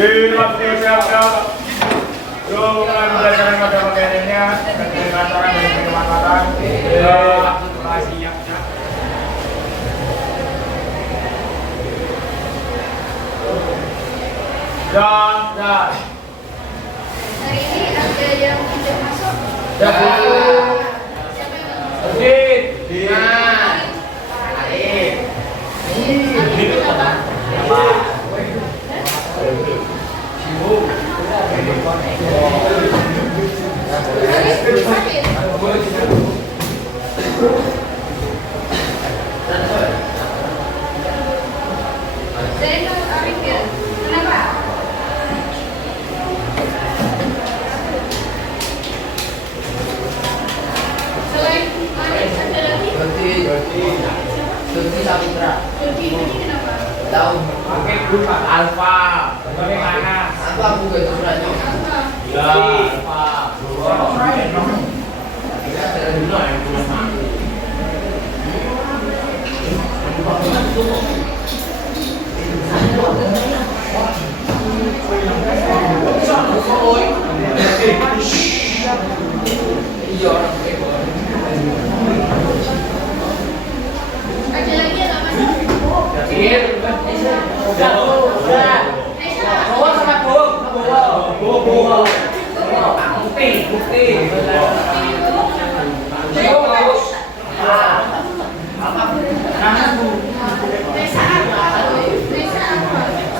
Waktu siap-siap. Yuk, mulai belajar pada materinya dari kantoran dari kemanfaatan. Mulai siap. Dan. Hari ini ada yang tidak masuk. Ya. Siapa yang masuk? Arif. Ini kenapa? Arif sakit. Zainul Arifin. Kenapa? Selain Arif ada lagi? Jody Saputra. Jody kenapa? Tahu. Pakai grup Alfa. Bagaimana? Aku buka itu suratnya. Apa? Ya, Alfa. Kita jalan dulu yang punya mati. Iya. Ada lagi yang nggak masuk?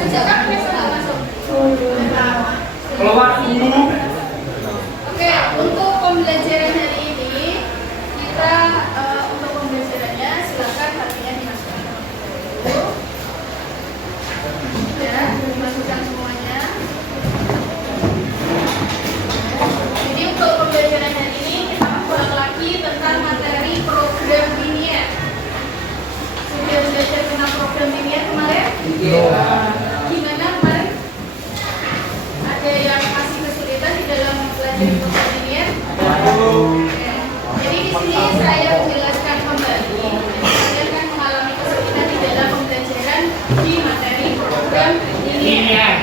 Sejak kapan Nesa nggak masuk? Keluar dulu. Oke, untuk pembelajaran hari ini kita untuk pembelajarannya silakan hatinya dimasukkan dulu. Ya, dimasukkan semuanya. Jadi untuk pembelajaran hari ini kita ulang lagi tentang materi program linear. Sudah belajar tentang program linear kemarin? Gimana kemarin? Ada yang masih kesulitan di dalam belajar program linear? Oke. Jadi di sini saya menjelaskan kembali. Kalian kan mengalami kesulitan di dalam pembelajaran di materi program linear.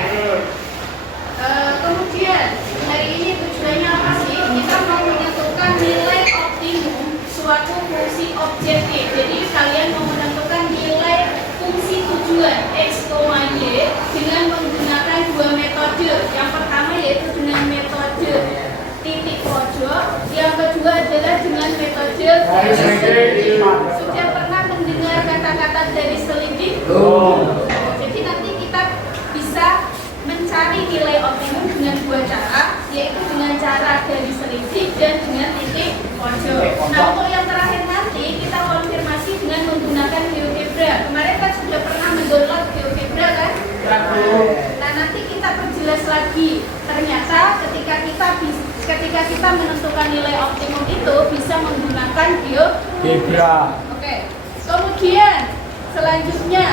Kemudian hari ini tujuannya apa sih? Kita mau menentukan nilai optimum suatu fungsi objektif. Jadi kalian mau menentukan nilai fungsi tujuan x, y dengan menggunakan dua metode. Yang pertama yaitu dengan metode titik pojok, yang kedua adalah dengan metode garis selidih. Sudah pernah mendengar kata-kata garis selidih? Jadi nanti kita bisa mencari nilai optimum dengan dua cara, yaitu dengan cara garis selidih dan dengan titik pojok. Nah, untuk yang terakhir nanti kita konfirmasi dengan menggunakan GeoGebra. Kemarin kan sudah pernah mendownload GeoGebra kan? Nah, nanti kita perjelas lagi. Ternyata ketika kita menentukan nilai optimum itu bisa menggunakan GeoGebra. Oke. Kemudian selanjutnya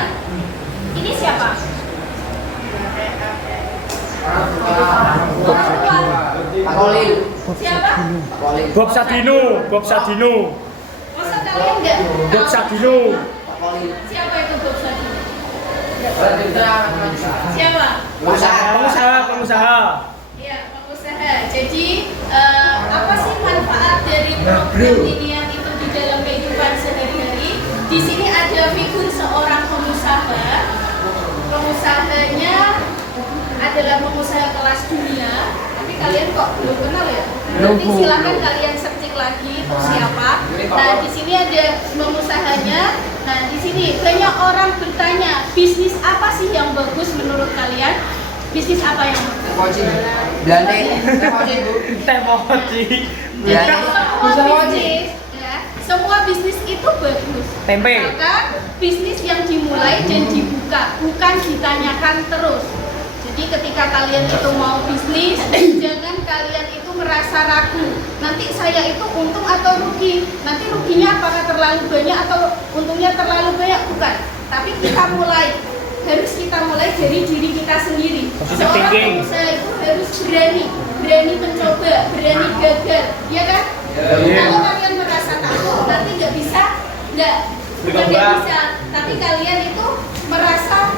ini siapa? Kolil. Siapa? Kolil. Bob Sadino. Masa kalian enggak? Bob Sadino. Kolil. Siapa itu Bob Sadino? Siapa? Pengusaha. Iya, pengusaha. Jadi apa sih manfaat dari program linear itu di dalam kehidupan sehari-hari? Di sini ada figur seorang pengusaha. Pengusahanya adalah pengusaha kelas dunia. Tapi kalian kok belum kenal ya? Nanti silakan kalian searching lagi itu siapa. Nah, di sini ada pengusahanya. Nah, di sini banyak orang bertanya, bisnis apa sih yang bagus menurut kalian? Bisnis apa yang bagus? Belanda. Bu. Teh mochi. Semua bisnis itu bagus. Tempe. Maka bisnis yang dimulai dan dibuka, bukan ditanyakan terus. Jadi ketika kalian itu mau bisnis, jangan kalian itu merasa ragu. Nanti saya itu untung atau rugi? Nanti ruginya apakah terlalu banyak atau untungnya terlalu banyak? Bukan. Tapi harus kita mulai dari diri kita sendiri. Seorang pengusaha itu harus berani mencoba, berani gagal, ya kan? Kalau kalian merasa takut, nanti nggak bisa, tapi kalian itu merasa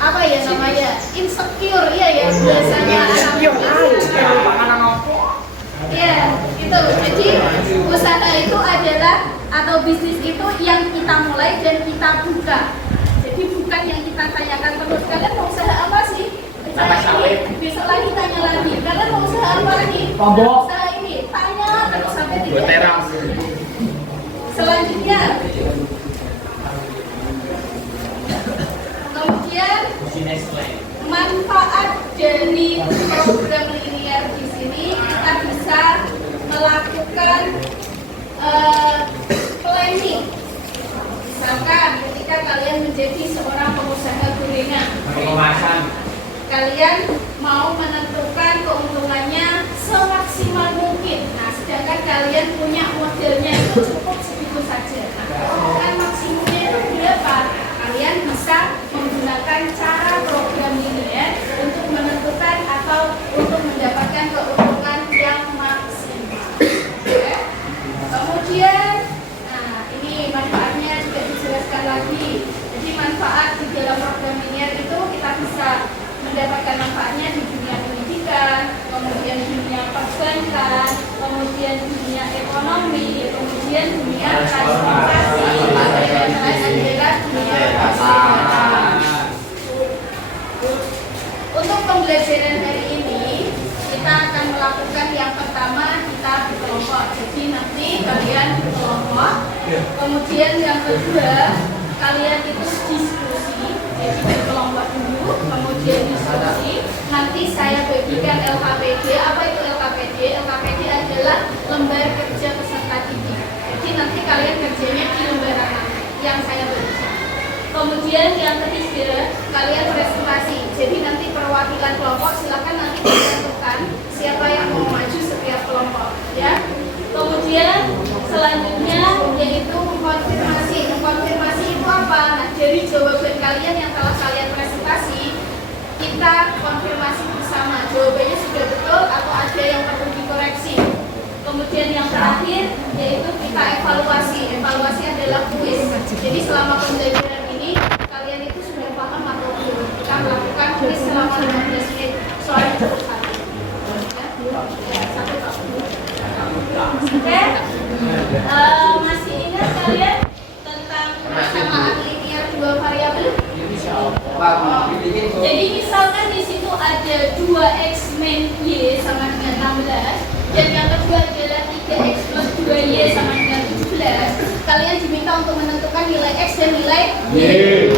apa ya namanya insecure, ya ya biasanya ya itu. Jadi usaha itu adalah atau bisnis itu yang kita mulai dan kita buka. Jadi bukan yang kita tanyakan terus, kalian mau usaha apa sih? Besok lagi tanya lagi, kalian mau usaha apa lagi? Usaha ini, tanya terus sampai tidak. Selanjutnya, kemudian manfaat dari program linear di sini kita bisa melakukan planning. Misalkan ketika kalian menjadi seorang pengusaha gorengan, kalian mau menentukan keuntungannya semaksimal mungkin. Nah, sedangkan kalian punya modelnya itu cukup segitu saja. Nah, keuntungan maksimumnya itu berapa? Kalian bisa menggunakan cara program linear untuk menentukan atau untuk mendapatkan keuntungan yang maksimal. Oke. Kemudian, nah ini manfaatnya juga dijelaskan lagi. Jadi manfaat di dalam program linear itu kita bisa mendapatkan manfaatnya di dunia pendidikan, kemudian dunia perbankan, kemudian dunia ekonomi, kemudian dunia transportasi, dan adalah dunia kesehatan. Untuk pembelajaran hari ini, kita akan melakukan yang pertama kita berkelompok. Jadi nanti kalian berkelompok, kemudian yang kedua kalian itu diskusi. Jadi berkelompok dulu, kemudian diskusi. Nanti saya bagikan LKPD. Apa itu LKPD? LKPD adalah lembar kerja peserta didik. Jadi nanti kalian kerjanya di lembaran mana yang saya bagikan. Kemudian yang ketiga, kalian presentasi. Jadi nanti perwakilan kelompok silakan nanti ditentukan siapa yang mau maju setiap kelompok, ya. Kemudian selanjutnya yaitu mengkonfirmasi. Mengkonfirmasi itu apa? Nah, dari jawaban kalian yang telah kalian presentasi, kita konfirmasi bersama. Jawabannya sudah betul atau ada yang perlu dikoreksi. Kemudian yang terakhir yaitu kita evaluasi. Evaluasi adalah kuis. Jadi selama pembelajaran ini kalian itu sudah paham atau belum? Kita melakukan kuis selama 15 menit. Soalnya cukup satu. Ya, satu tahun. Oke, masih ingat kalian tentang persamaan linear dua variabel? Jadi misalkan di situ ada 2x min y sama dengan 16 dan yang kedua adalah 3x plus 2y sama dengan 17. Kalian diminta untuk menentukan nilai x dan nilai y.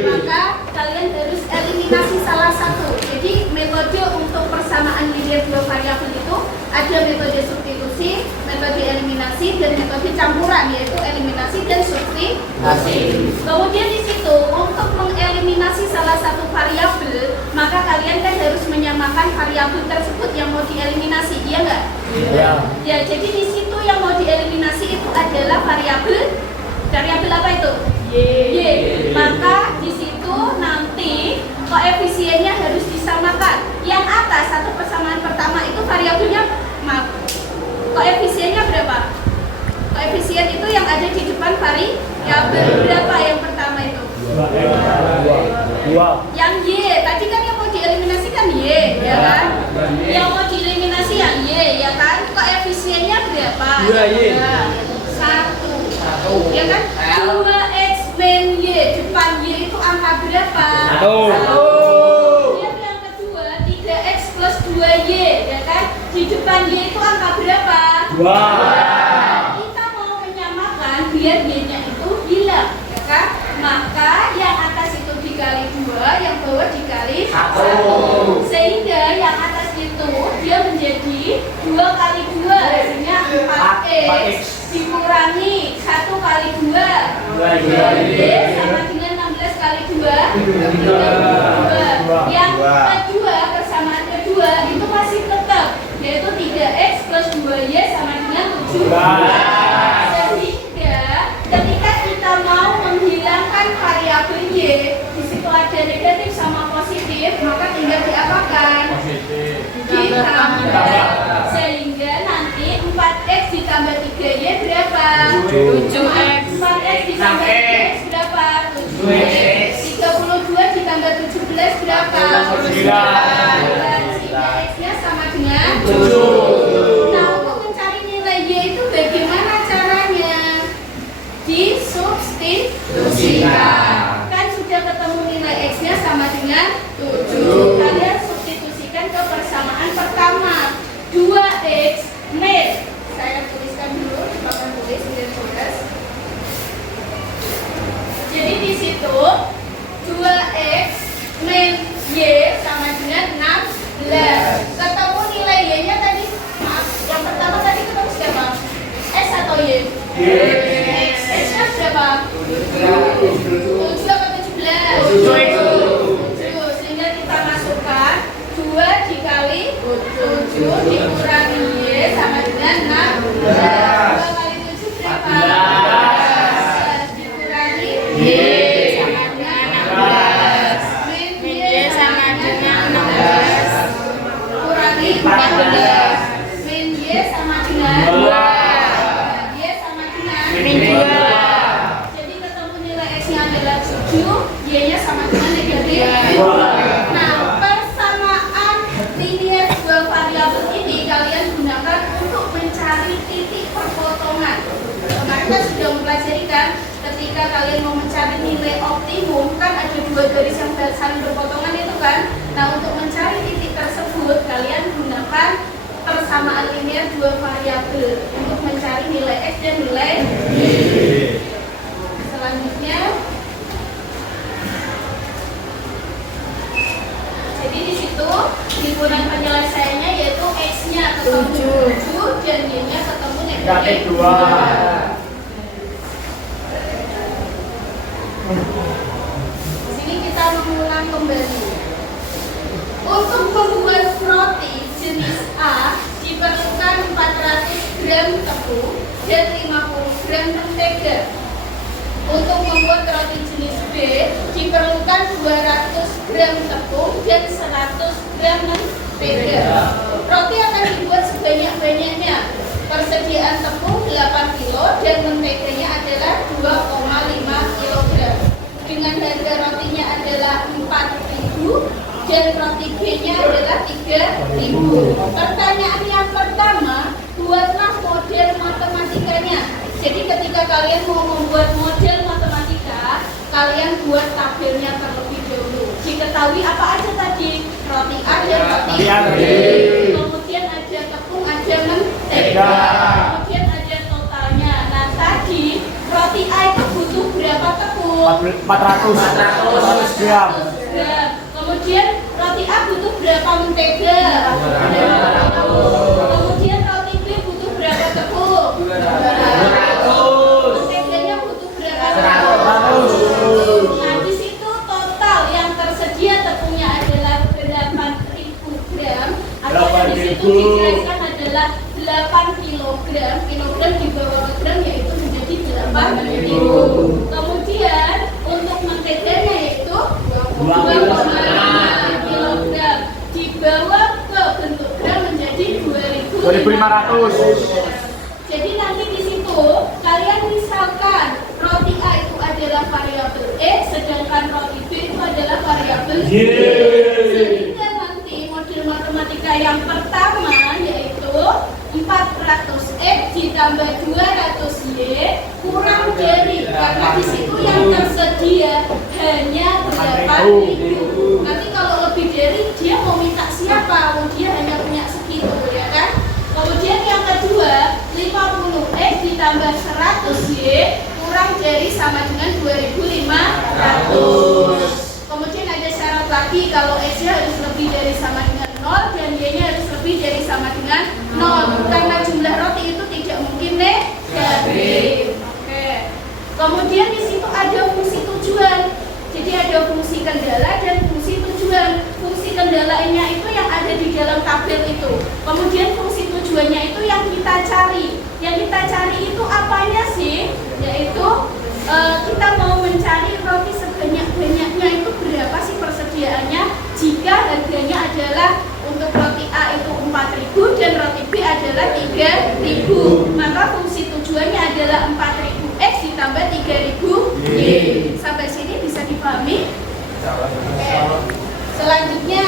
Maka kalian harus eliminasi salah satu. Jadi metode untuk persamaan linear dua variabel itu ada metode substitusi, metode eliminasi, dan metode campuran, yaitu eliminasi dan substitusi. Kemudian di situ untuk mengeliminasi salah satu variabel, maka kalian kan harus menyamakan variabel tersebut yang mau dieliminasi, iya nggak? Iya. Ya, jadi di situ yang mau dieliminasi itu adalah variabel apa itu? Y. Maka di situ nanti koefisiennya harus disamakan. Yang atas satu persamaan pertama itu variabelnya, koefisiennya berapa? Koefisien itu yang ada di depan variabel berapa yang pertama itu? 2. Yang y, tadi kan yang mau dieliminasi kan y, ya kan? Yang mau dieliminasi yang y, ya kan? Koefisiennya berapa? 2y. 1. Ya kan? 2x min y, depan y itu angka berapa? 1. Kemudian yang kedua 3x plus 2y, ya kan? Di depan y itu angka berapa? 2. Kita mau menyamakan biar y-nya itu hilang, ya kan? Maka yang atas itu dikali 2, yang bawah dikali 1. Sehingga yang atas itu dia menjadi 2 kali 2, hasilnya 4x dikurangi 1 kali 2, 2y sama dengan 16 kali 2, 32. Yang kedua, persamaan kedua itu masih tetap, yaitu 3x plus 2y sama dengan 17. Sehingga ketika kita mau menghilangkan variabel y, di situ ada negatif sama positif, maka tinggal diapakan? Ditambah. Sehingga nanti 4x ditambah 3y berapa? 7x. 4x ditambah 3x berapa? 7x. 32 ditambah 17 berapa? 9. X-nya berapa? 7 apa 17? 7. Sehingga kita masukkan 2 dikali 7 dikurangi Y sama dengan 16. 2 kali 7 berapa? 14. Dikurangi Y sama dengan 16. Min Y sama dengan 16. Kurangi 14. Min Y sama dengan 2. Y sama dengan min 2. Jadi ketemu nilai X-nya adalah 7, Y-nya sama dengan negatif 2. Nah, persamaan linear dua variabel ini kalian gunakan untuk mencari titik perpotongan. Kemarin kita sudah mempelajari kan, ketika kalian mau mencari nilai optimum kan ada dua garis yang saling berpotongan itu kan. Nah, untuk mencari titik tersebut kalian gunakan persamaan linear dua variabel untuk mencari nilai X dan nilai Y. Selanjutnya, jadi di situ himpunan penyelesaiannya yaitu X-nya ketemu 7 dan Y-nya ketemu negatif 2. Di sini kita mengulang kembali. Untuk membuat roti jenis A diperlukan 400 gram tepung dan 50 gram mentega. Untuk membuat roti jenis B diperlukan 200 gram tepung dan 100 gram mentega. Roti akan dibuat sebanyak-banyaknya. Persediaan tepung 8 kg dan menteganya adalah 2,5 kg. Dengan harga rotinya adalah 4.000 dan roti B-nya adalah 3.000. Pertanyaan yang pertama, buatlah model matematikanya. Jadi ketika kalian mau membuat model matematika, kalian buat tabelnya terlebih dahulu. Diketahui apa aja tadi? Roti A dan roti B. Kemudian ada tepung, ada mentega. Kemudian ada totalnya. Nah tadi roti A itu butuh berapa tepung? 400 gram. Kemudian roti A butuh berapa mentega? 200. Kemudian roti B butuh berapa tepung? 200. Menteganya butuh berapa tepung? 100. Nah di situ total yang tersedia tepungnya adalah 8.000 gram. Atau yang di situ dijelaskan adalah 8 kilogram. Kilogram di bawah gram yaitu menjadi 8.000. Kemudian untuk menteganya yaitu 2,5 kilogram. Dibawa ke bentuk gram menjadi 2.500. Jadi nanti di situ kalian misalkan roti A itu adalah variabel X, sedangkan roti B itu adalah variabel Y. Sehingga nanti model matematika yang pertama yaitu 400X ditambah 200Y kurang dari, karena di situ yang tersedia hanya 8.000. Nanti kalau lebih dari dia mau minta siapa? Dia hanya punya segitu ya kan? Kemudian yang kedua 50X ditambah 100Y kurang dari sama dengan 2.500. Kemudian ada syarat lagi kalau X-nya harus lebih dari sama dengan 0 dan Y-nya harus lebih dari sama dengan 0 karena jumlah roti itu tidak mungkin negatif. Oke. Kemudian di situ ada fungsi tujuan. Jadi ada fungsi kendala dan fungsi tujuan. Fungsi kendalanya itu yang ada di dalam tabel itu. Kemudian fungsi tujuannya itu yang kita cari. Yang kita cari itu apanya sih? Yaitu kita mau mencari roti sebanyak-banyaknya itu berapa sih persediaannya jika harganya adalah untuk roti A itu 4.000 dan roti B adalah 3.000. Maka fungsi tujuannya adalah 4.000X ditambah 3.000Y. Sampai sini bisa dipahami? Oke. Selanjutnya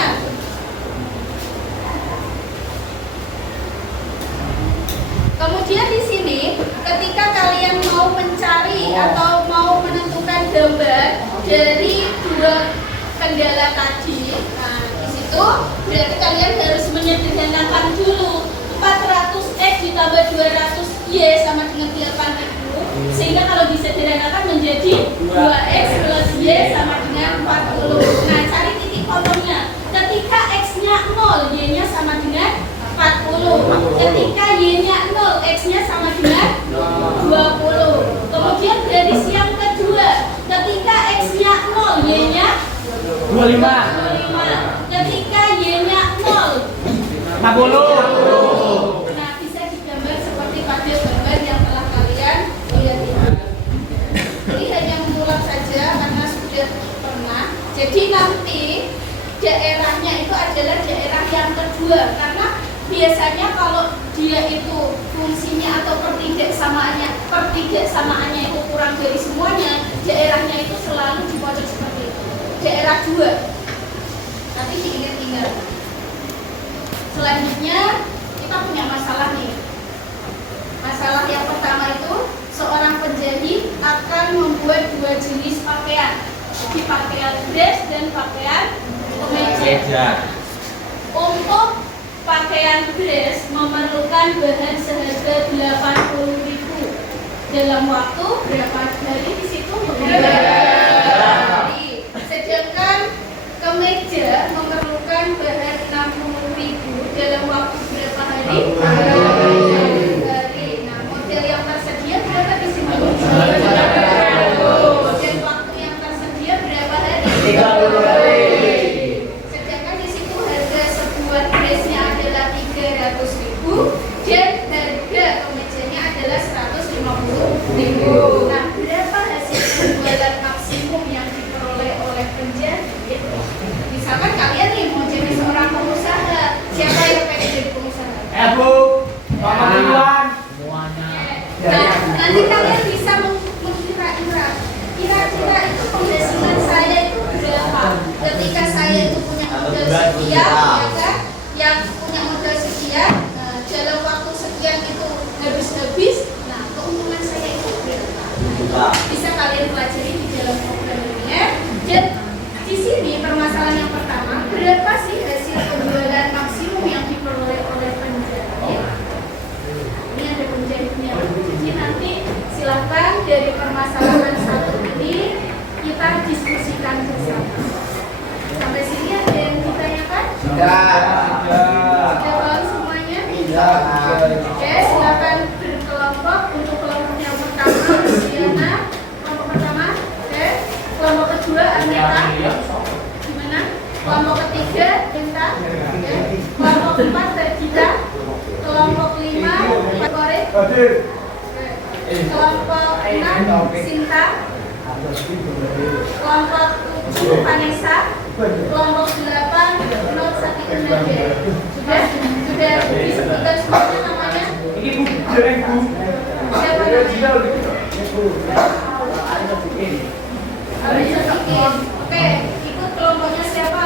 kemudian di sini ketika kalian mau mencari atau mau menentukan gambar dari dua kendala tadi, nah di situ berarti kalian harus menyederhanakan dulu. 400X ditambah 200Y sama dengan 8.000, sehingga kalau disederhanakan menjadi 2X plus Y sama dengan 40. Nah cari titik potongnya. Ketika X-nya 0, Y-nya sama dengan 40. Ketika Y-nya 0, X-nya sama dengan 20. Ketika Y-nya 0. 50. Nah, bisa digambar seperti pada gambar yang telah kalian lihat ini. Ini hanya mengulang saja karena sudah pernah. Jadi nanti daerahnya itu adalah daerah yang kedua, karena biasanya kalau dia itu fungsinya atau pertidaksamaannya itu kurang dari semuanya, daerahnya itu selalu di pojok seperti itu. Daerah 2. Nanti diingat-ingat. Selanjutnya kita punya masalah nih. Masalah yang pertama itu seorang penjahit akan membuat 2 jenis pakaian. Jadi pakaian dress dan pakaian kemeja. Untuk pakaian dress memerlukan bahan seharga 80.000 dalam waktu berapa hari di situ? Hari. Sedangkan kemeja memerlukan bahan 60.000 dalam waktu berapa hari? Hari. Nah, model yang tersedia berapa di sini? Dan waktu yang tersedia berapa hari? 30 hari. Sedangkan di situ harga sebuah dressnya adalah 300.000 dan harga kemejanya adalah 150.000. Nah, berapa hasil penjualan maksimum yang diperoleh oleh penjahit? Misalkan kalian nih mau jadi seorang pengusaha, siapa yang pengen jadi pengusaha? Bu, Mama duluan. Nah, nanti kalian bisa mengkira-kira kira-kira itu penghasilan saya itu berapa ketika saya itu punya modal sekian, ya kan? Yang punya modal sekian, dalam waktu sekian itu habis-habis, nah keuntungan saya itu berapa? Bisa kalian pelajari di dalam program ini ya. Dan di sini permasalahan yang pertama, berapa sih hasil penjualan maksimum yang diperoleh oleh penjahit? Ini ada penjahitnya. Jadi nanti silahkan dari permasalahan satu ini kita diskusikan bersama. Sampai sini ada yang ditanyakan? Sudah tahu semuanya? Oke, silakan berkelompok. Untuk kelompok yang pertama, Luciana. Kelompok pertama, oke. Kelompok kedua, Aneta. Gimana? Kelompok ketiga, Denta. Oke. Kelompok keempat, Regita. Kelompok 5, Pak Korek. Kelompok 6, Sinta. Kelompok 7, Vanessa. Kelompok 8, Nur Sati Nadia. Sudah disebutkan semuanya namanya? Ini Bu, jelek Bu. Siapa namanya? Oke, ikut kelompoknya siapa?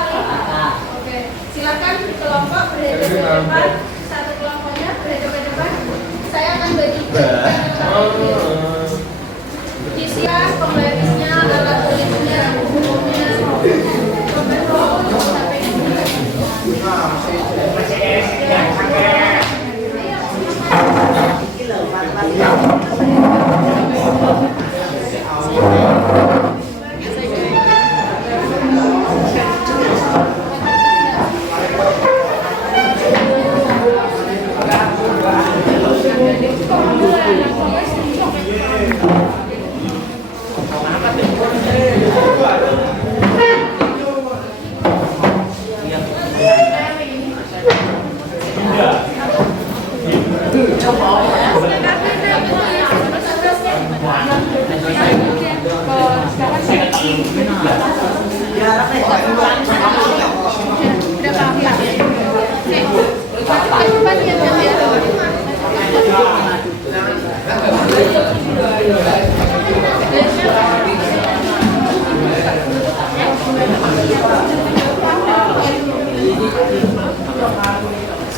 Oke, silakan di kelompok berada di depan. Satu kelompoknya berada di depan. Saya akan bagi isian pembarisnya, alat tulisnya, bukunya,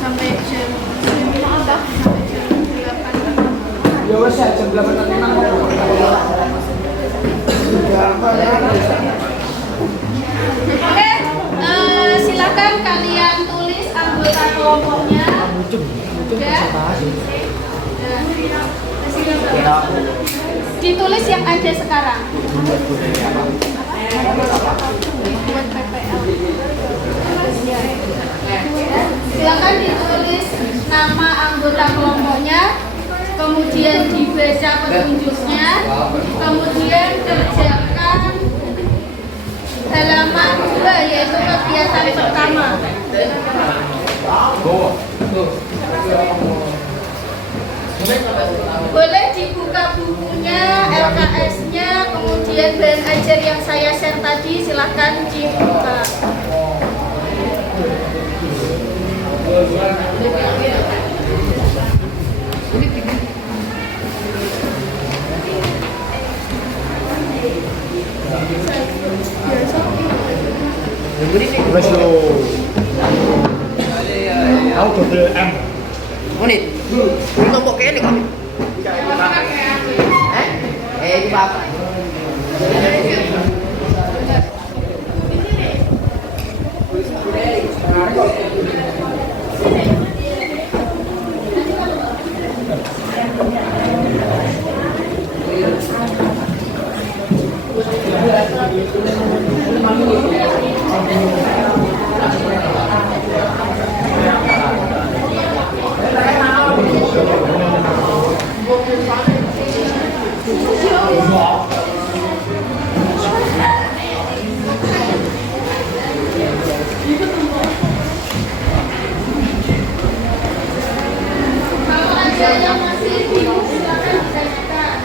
sampai jam 8. Ya wes jam 8 nanti nang. Oke, silakan kalian tulis anggota kelompoknya. Udah? Ditulis yang ada sekarang. Buat PPL. Silakan ditulis nama anggota kelompoknya, kemudian dibaca petunjuknya, kemudian kerjakan halaman kedua yaitu kegiatan pertama. Boleh dibuka bukunya, LKS-nya, kemudian bahan ajar yang saya share tadi silahkan dibuka. Ratio. Tahu double M. Menit. Kelompok kene kami. Itu apa? Kalau ada yang masih bingung silakan ditanyakan.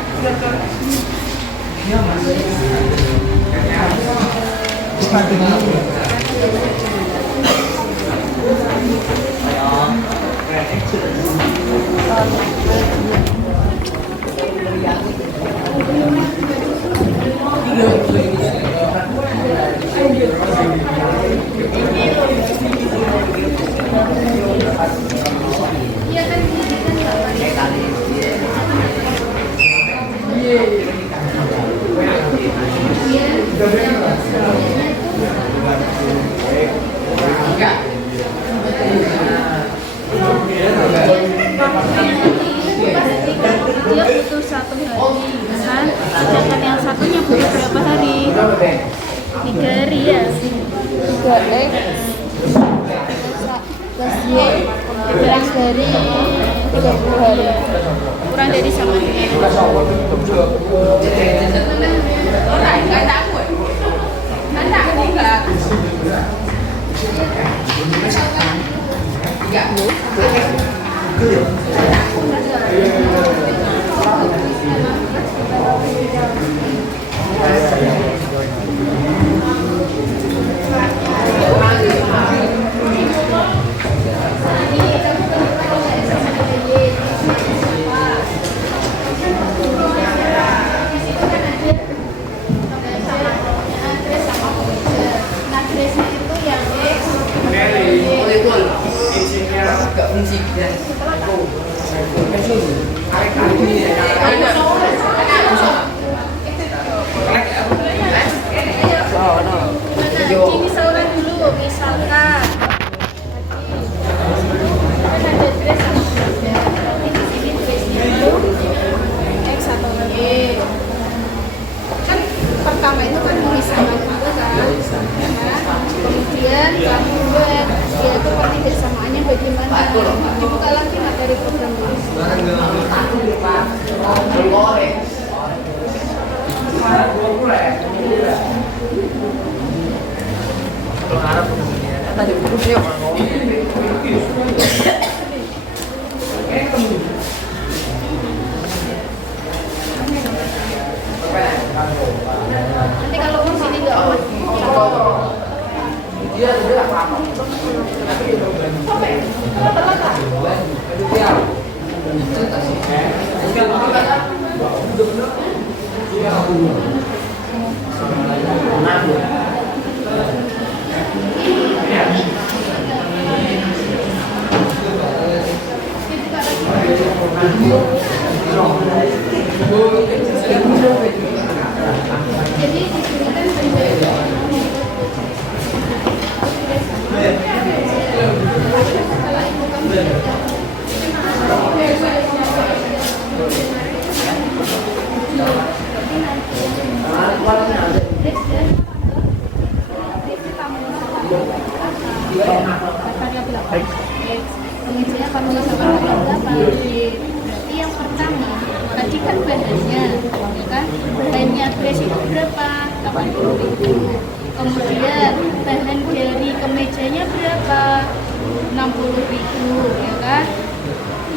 Iya kan pendidikan Bapak. Dia butuh 1 hari kan, sedangkan yang satunya butuh berapa hari? 3 hari ya. 3x plus y kurang dari 30 hari, kurang dari sama Gak fungsi. Ini sauran dulu, misalkan kan ada dress sama beda, berarti di sini dressnya itu X atau Y. Kan pertama itu kan misalkan juga kan, kemudian kamu buat yaitu persamaan bagaimana. Dibuka lagi materi program tulis. Tadi bukunya Nanti kalau di sini nggak dia sudah apa-apa. jadi di sini kan penjahit. Pengajian pada masa berapa? Berarti yang pertama tadi kan bahannya 60.000, ya kan?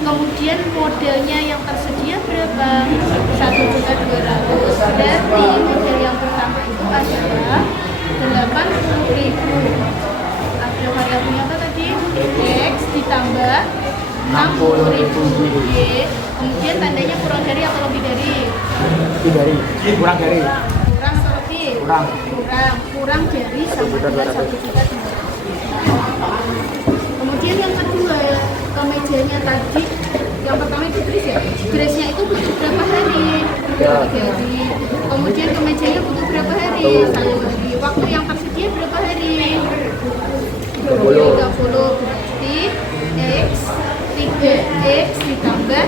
Kemudian modelnya yang tersedia berapa? 1.200.000. Berarti model yang pertama itu adalah 80.000. Ada variabelnya apa tadi? X ditambah 60.000 Y. Kemudian tandanya kurang dari atau lebih dari? Kurang dari. Kurang atau lebih? Kurang dari sama dengan 1.200.000. Kemudian yang kedua, kemejanya tadi, yang pertama itu grace-nya itu butuh berapa hari? 3 hari. Kemudian kemejanya butuh berapa hari? 1 hari. Waktu yang tersedia berapa hari? 30. Berarti X 3X ditambah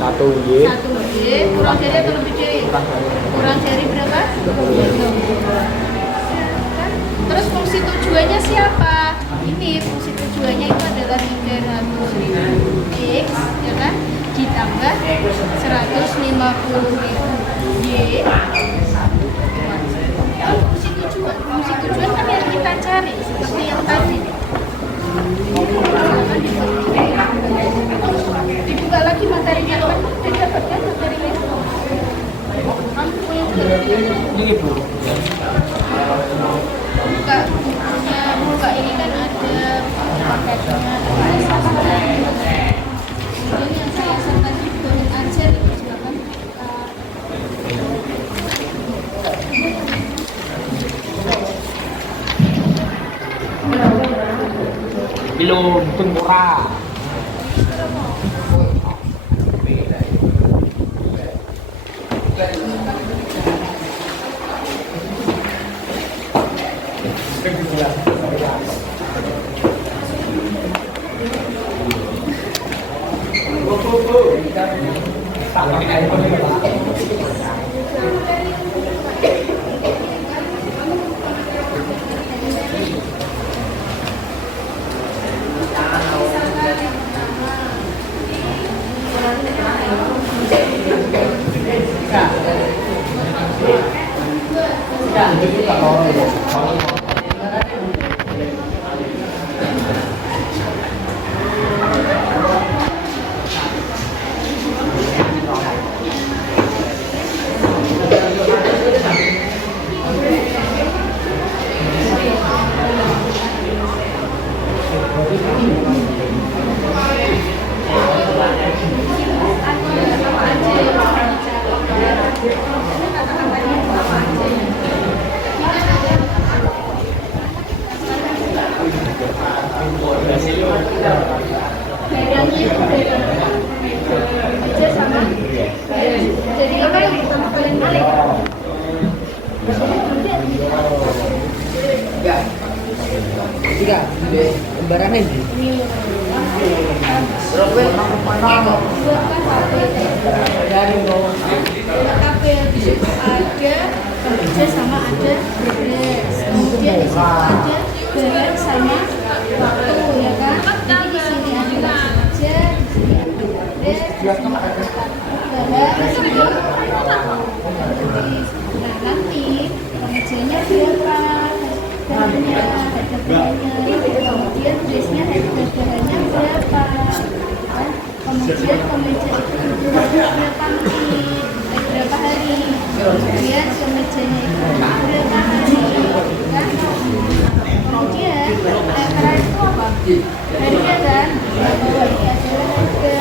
1Y. 1Y kurang dari atau lebih dari? Kurang dari berapa? 20. Terus fungsi tujuannya siapa? Ini fungsi tujuannya itu adalah 300.000 X, ya kan? Ditambah 150.000 Y. Fungsi tujuan kan yang kita cari seperti yang tadi. Dibuka lagi materinya, kan didapatkan materinya. Kamu punya Ini Bu. buka ini kan ada paketnya, kemudian yang saya sertakan juga ajar, silakan Belum murah. Jadi apa yang pertama kali balik? Tiga, lembaran ini. Dari bawah. Tabel di situ ada kerja sama ada beres. Kemudian di situ ada beres sama waktu, ya kan? Jadi di sini ada kerja, di sini ada beres, di sini ada beres. Nah nanti kerjanya berapa? Bahannya, harga bahannya, kemudian beresnya harga bahannya berapa? Kemudian kemeja itu butuh berapa menit, berapa hari, kemudian kemejanya itu berapa hari, kan? Kemudian terakhir itu apa? Harga kan? Hari adalah harga,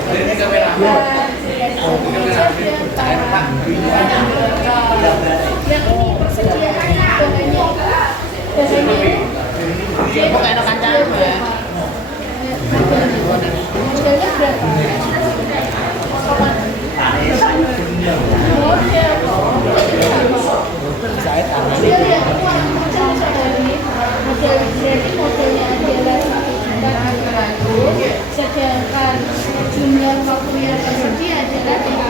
kemeja berapa? Yang ini persediaannya bahannya modelnya berapa? Modelnya adalah 1.300.000, sedangkan jumlah waktu yang tersedia adalah 30.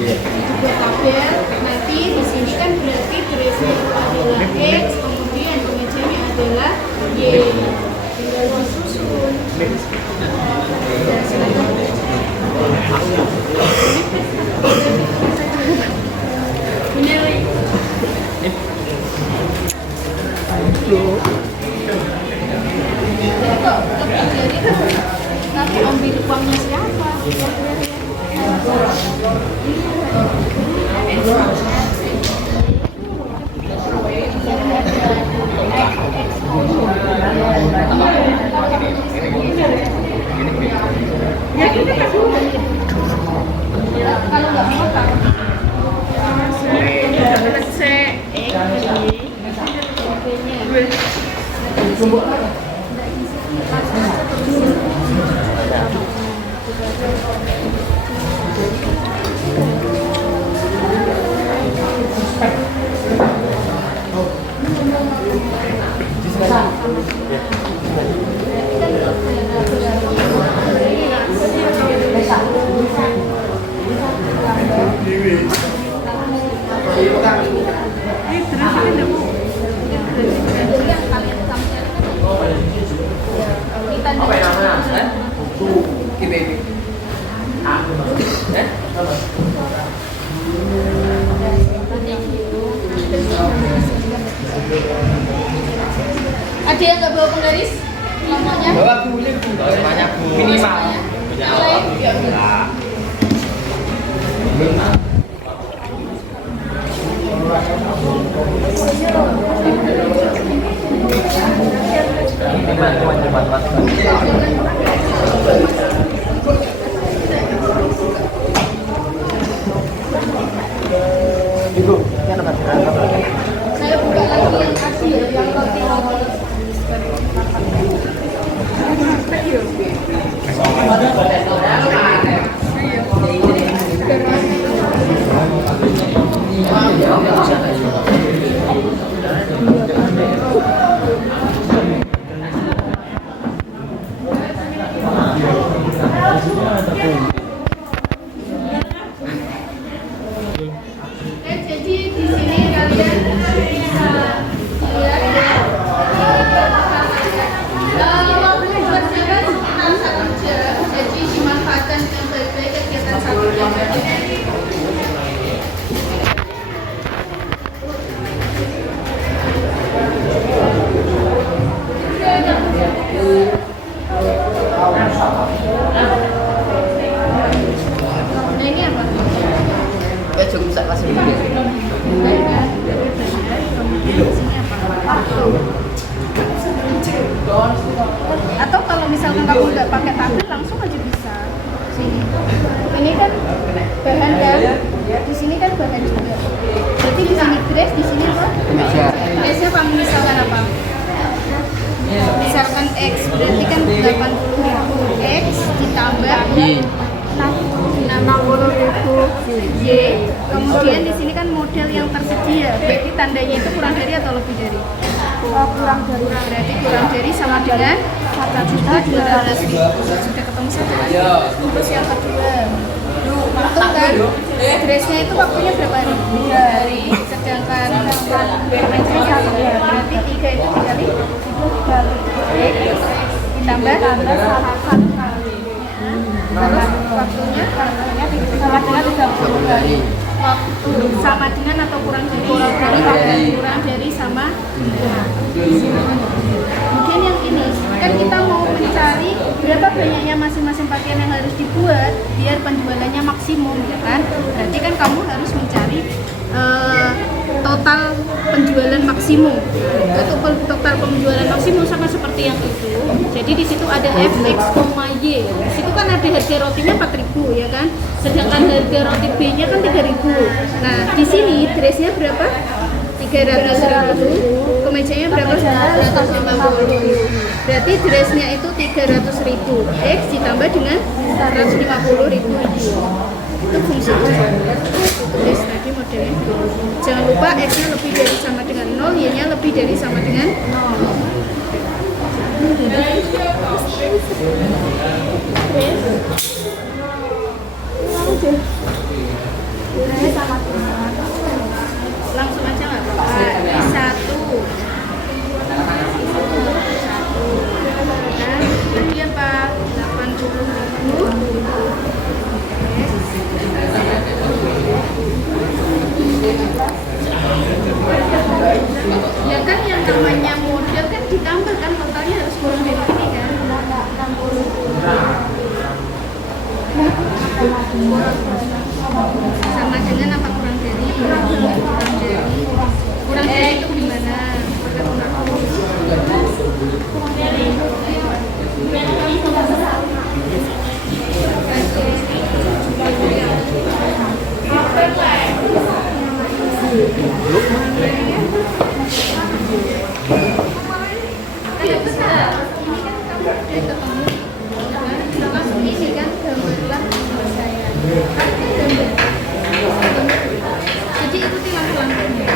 Juga tabel, nanti di sini kan berarti beresnya itu adalah X, kemudian kemejanya adalah Y. Tinggal disusun. Dan selanjutnya ini Kalau nggak mau tahu. Ada yang nggak bawa penggaris? Namanya? Bawa boleh Bu. Banyak Bu. Minimal. Yang lain? Saya buka lagi yang asli, yang roti-roti. Jadi di sini kalian bisa lihat ya. Buatnya kan 6 jam, jadi dimanfaatkan yang baik-baik kegiatan 1 jam. Nah ini apa? Ya cukup bisa kasih video. Atau kalau misalkan kamu nggak pakai tablet langsung aja bisa. Sini. Ini kan bahan kan, di sini kan bahan juga. Jadi di sini dress, di sini apa? Kemeja. Dressnya kamu misalkan apa? Misalkan X berarti kan 80.000 X ditambah Y. 60.000 Y. Kemudian di sini kan model yang tersedia. Berarti tandanya itu kurang dari atau lebih dari? Kurang dari. Berarti kurang dari sama dengan 1.200.000. Sudah ketemu satu lagi. Terus yang kedua, itu kan dressnya itu waktunya berapa hari? 3 hari. Sedangkan kemeja 1 hari. Berarti 3 itu dikali ditambah 1 kali. Terus waktunya sama dengan 30 hari. Waktu sama dengan atau kurang dari sama dengan. Kemudian yang ini kan kita mau mencari berapa banyaknya masing-masing pakaian yang harus dibuat biar penjualannya maksimum, ya kan? Berarti kan kamu harus mencari total penjualan maksimum. Itu total penjualan maksimum sama seperti yang itu. Jadi di situ ada fx, y. Di situ kan ada harga rotinya 4.000, ya kan? Sedangkan harga roti B-nya kan 3.000. Nah, di sini dressnya berapa? 300.000. Kemejanya berapa? 150. Berarti dressnya itu 300.000. X ditambah dengan 150.000. Itu fungsi dress tadi modelnya. Jangan lupa X-nya lebih dari sama dengan 0, Y-nya lebih dari sama dengan 0. Langsung aja nggak apa-apa. Satu. Tadi apa? 80.000. Ya kan yang namanya model kan ditambah kan totalnya harus kurang dari ini kan. Sama dengan apa kurang dari? Kurang dari itu gimana? Jadi ikuti langkah-langkahnya.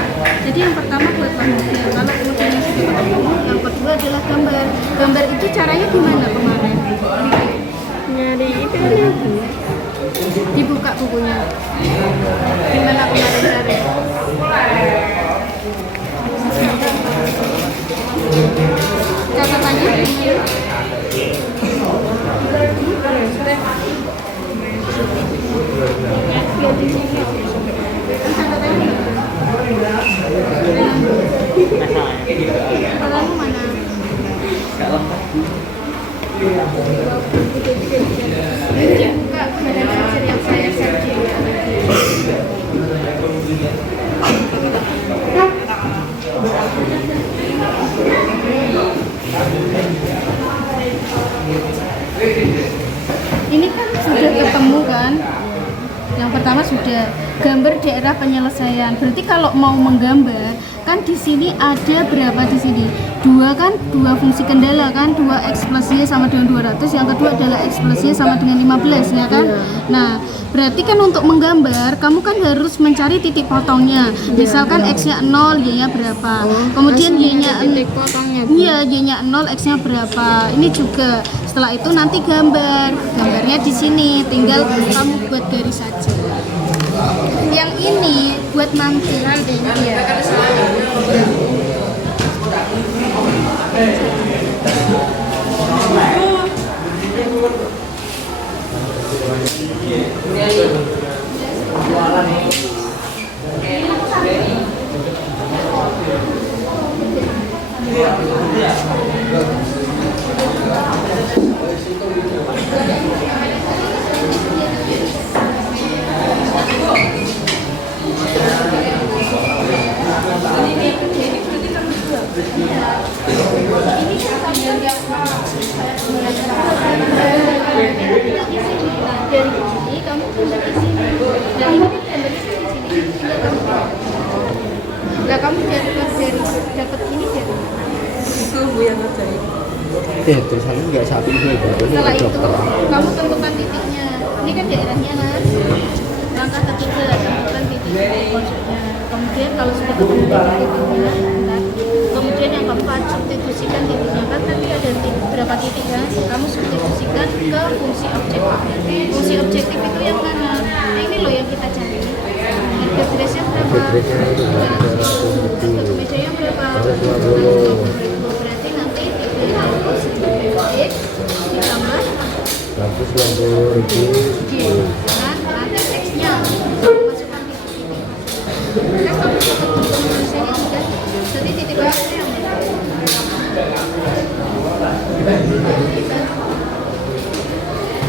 Jadi yang pertama buat panitia. Kalau kemudian sudah ketemu, yang kedua adalah gambar. Gambar itu caranya gimana kemarin? Nyari itu nih. Dibuka bukunya. Gimana kemarin cari? Catatannya gimana? Kalau mana? Buka badan hasil yang saya searching. Ini kan sudah ketemu kan? Yang pertama sudah gambar daerah penyelesaian. Berarti kalau mau menggambar kan di sini ada berapa di sini? Dua kan, dua fungsi kendala kan, dua X plus Y sama dengan 200, yang kedua adalah X plus Y sama dengan 15 ya kan? Nah, berarti kan untuk menggambar kamu kan harus mencari titik potongnya. Misalkan X-nya 0, Y-nya berapa? Kemudian Y-nya iya, Y-nya 0, X-nya berapa? Ini juga. Setelah itu nanti gambarnya di sini, tinggal kamu buat garis saja. Yang ini buat nanti. Iya. Dari sini kamu gambar di sini. Dan ini kan gambarnya di sini. Tinggal kamu. Lah kamu dapat ini dari mana? Itu Bu yang ngerjain. Tulisannya nggak sapi ini, Setelah itu kamu tentukan titiknya. Ini kan daerahnya kan. Langkah ketiga tentukan titik pojoknya. Kemudian kalau sudah ketemu titiknya, kemudian yang keempat substitusikan titiknya kan tadi ada berapa titik kan? Kamu substitusikan ke fungsi objektif. Fungsi objektif itu yang mana? Nah ini loh yang kita cari. Harga dressnya berapa? Harga kemejanya berapa? 120.000. Berarti nanti titik ditambah 190.000. kan nanti X-nya masukkan titik-titik. Kan kamu ketemu tulisannya juga. Jadi titik masuknya yang mana?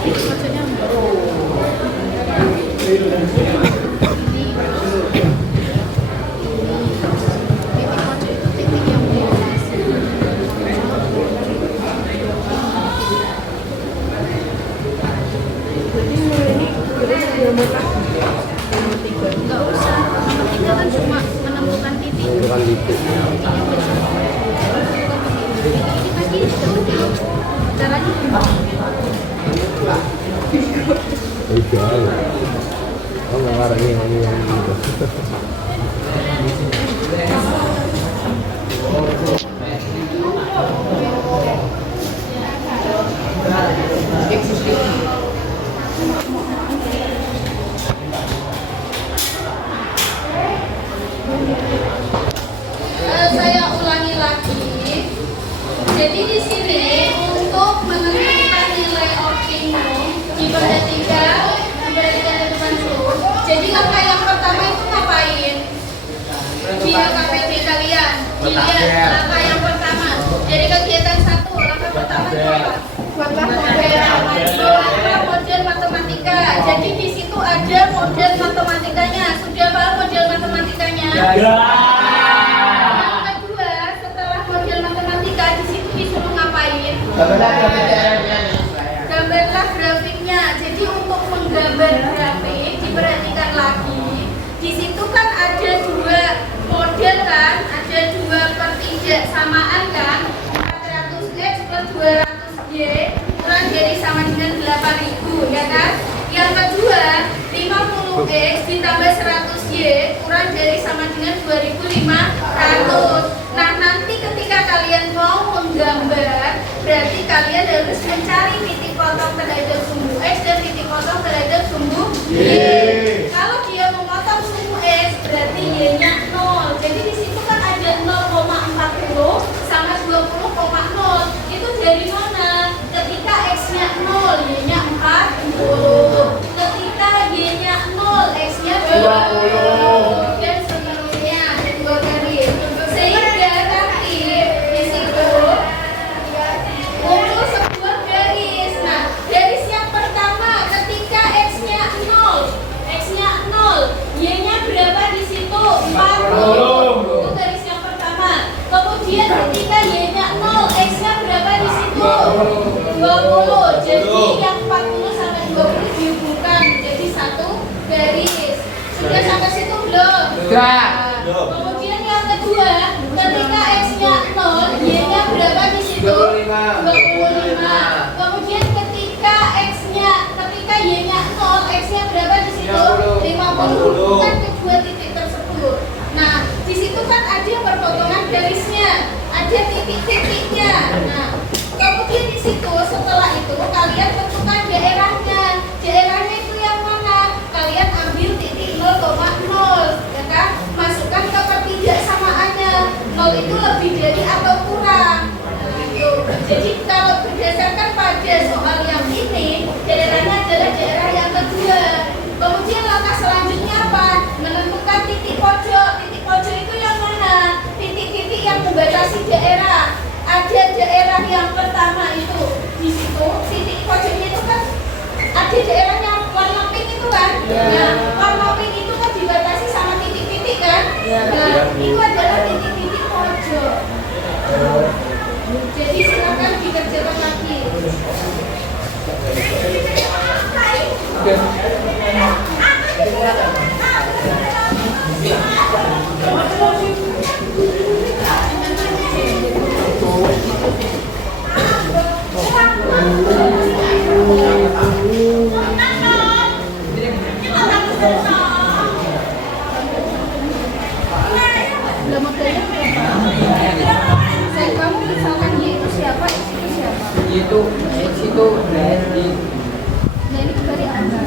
Titik masuknya yang mana? Titik pojok itu titik yang bebas. Enggak usah. Nomor 3 kan cuma menentukan titik. Bukan titik. Ini tadi sudah caranya gimana? Udah. Oh, nggak ini yang gitu. Saya ulangi lagi. Jadi di sini untuk menentukan nilai optimum di benda 3 tentukan dulu. Jadi langkah yang pertama itu ngapain? Dia KPT kalian. Dilihat langkah yang pertama. Jadi kegiatan 1, langkah pertama itu apa? Buatlah model matematika. matematika. Jadi di situ ada model matematikanya. Sudah paham model matematikanya? Yang kedua, setelah model matematika, di situ disuruh ngapain? Gambarlah grafiknya. Jadi untuk menggambar grafik, diperhatikan lagi. Di situ kan ada dua model kan, ada dua pertidaksamaan kan, 400x plus 200y kurang dari sama dengan 8.000 ya kan. Yang kedua 50x ditambah 100y kurang dari sama dengan 2.500. Nah nanti ketika kalian mau menggambar, berarti kalian harus mencari titik potong terhadap sumbu x dan titik potong terhadap sumbu y. Kalau dia memotong sumbu x, berarti y-nya 0. Jadi di situ kan ada 0,40 sama 20,0. Itu dari mana? Ketika x-nya 0, y-nya 40. Ketika y-nya 0, x-nya 20. Dan seterusnya ada dua garis. Sehingga nanti di situ muncul sebuah garis. Nah, garis yang pertama ketika x-nya 0, y-nya berapa di situ? 40. Itu garis yang pertama. Kemudian ketika y-nya 0, x-nya berapa di situ? 20. Jadi yang 40 sama 20 dihubungkan menjadi satu garis. Sudah sampai situ belum? Sudah. Kemudian yang kedua, ketika x-nya 0, y-nya berapa di situ? 25. Kemudian ketika y-nya 0, x-nya berapa di situ? 50. Hubungkan kedua titik tersebut. Nah, di situ kan ada perpotongan garisnya, ada titik-titiknya. Nah, kemudian di situ setelah itu kalian tentukan daerahnya. Daerahnya itu yang mana? Kalian ambil titik 0,0, ya kan? Masukkan ke pertidaksamaannya. 0 itu lebih dari atau kurang. Nah, itu. Jadi kalau berdasarkan pada soal yang ini, daerahnya adalah daerah yang kedua. Kemudian langkah selanjutnya apa? Menentukan titik pojok. Titik pojok itu yang mana? Titik-titik yang membatasi daerah. Ada daerah yang pertama itu di situ, titik pojoknya itu kan ada daerah yang warna pink itu kan. Nah, warna pink itu kan dibatasi sama titik-titik kan. Nah, itu adalah titik-titik pojok. Jadi silakan dikerjakan lagi. Kamu misalkan dia itu siapa, itu siapa? Itu dari Nah ini dari apa?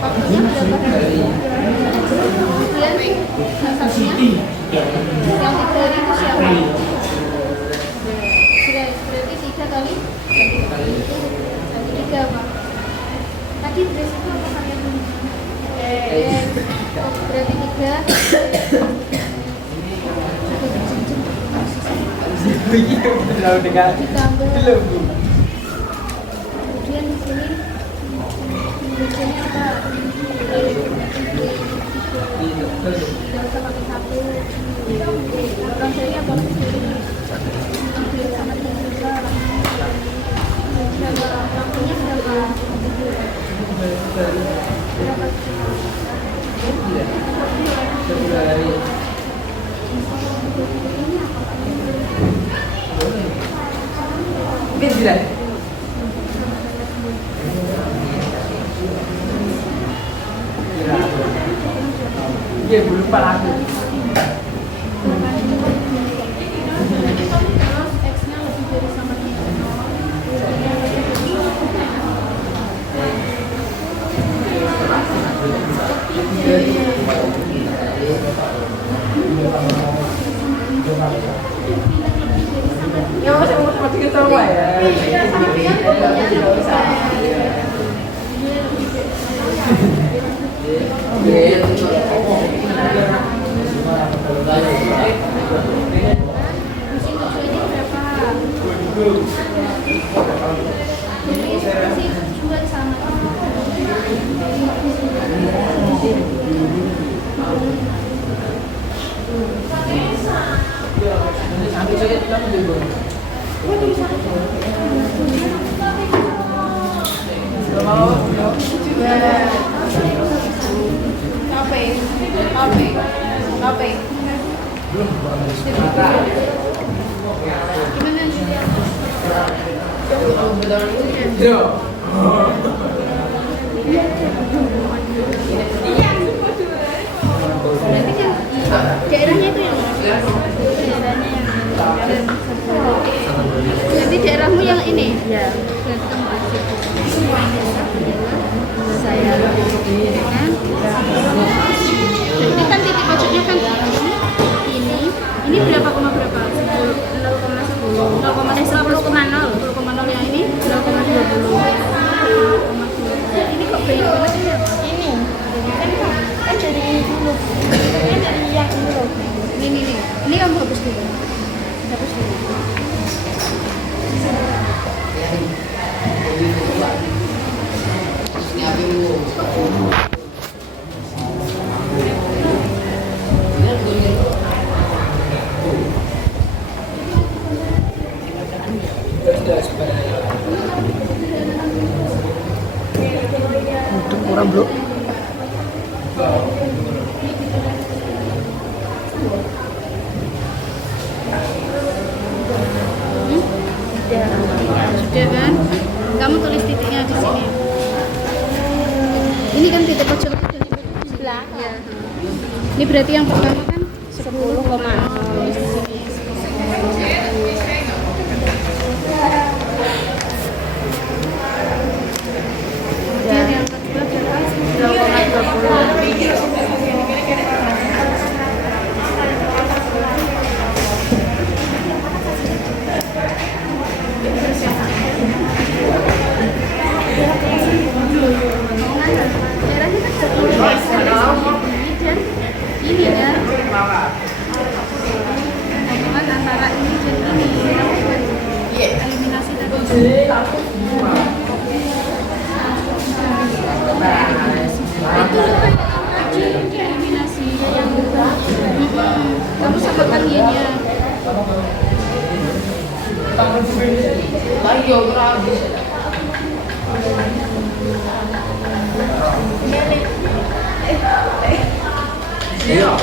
Waktunya berapa? Kemudian yang satunya yang dari itu siapa? Berarti 3 kali 3 apa? Tadi berarti itu apa kalian? Berarti 3 ditambah. Kemudian di sini tulisannya apa? Tidak usah pakai satu. Orang saya apa? Sama juga. Waktunya berapa? Iya, belum lupa lagi. X-nya lebih dari sama dengan 0. Ya, masih umur 3 tahun ya. Iya, sama Pian pokoknya Tidak usah. Fungsi tujuannya berapa? Fungsi tujuan sama. Sampai sore kita menunggu. Mau Kape. Gimana Julia? Berarti kan daerahnya itu yang jadi daerahmu yang ini? Ya. Saya kan? Berarti kan titik pojoknya kan ini berapa koma berapa? 0,10 10,0 yang ini 0,20 ini kok beda banget ya? Ini kan dari dulu kan dari yang dulu ini kamu hapus dulu Kurang bro. Sudah kan? Kamu tulis titiknya di sini. Ini kan titik pojok sebelah. Ya. Ini berarti yang pertama kan 10,0 di sini. Dan yang kedua berapa? 0,20. Ini kan hubungan antara ini dan ini eliminasi tadi itu eliminasi yang kamu samakan dianya lagi orang Iya,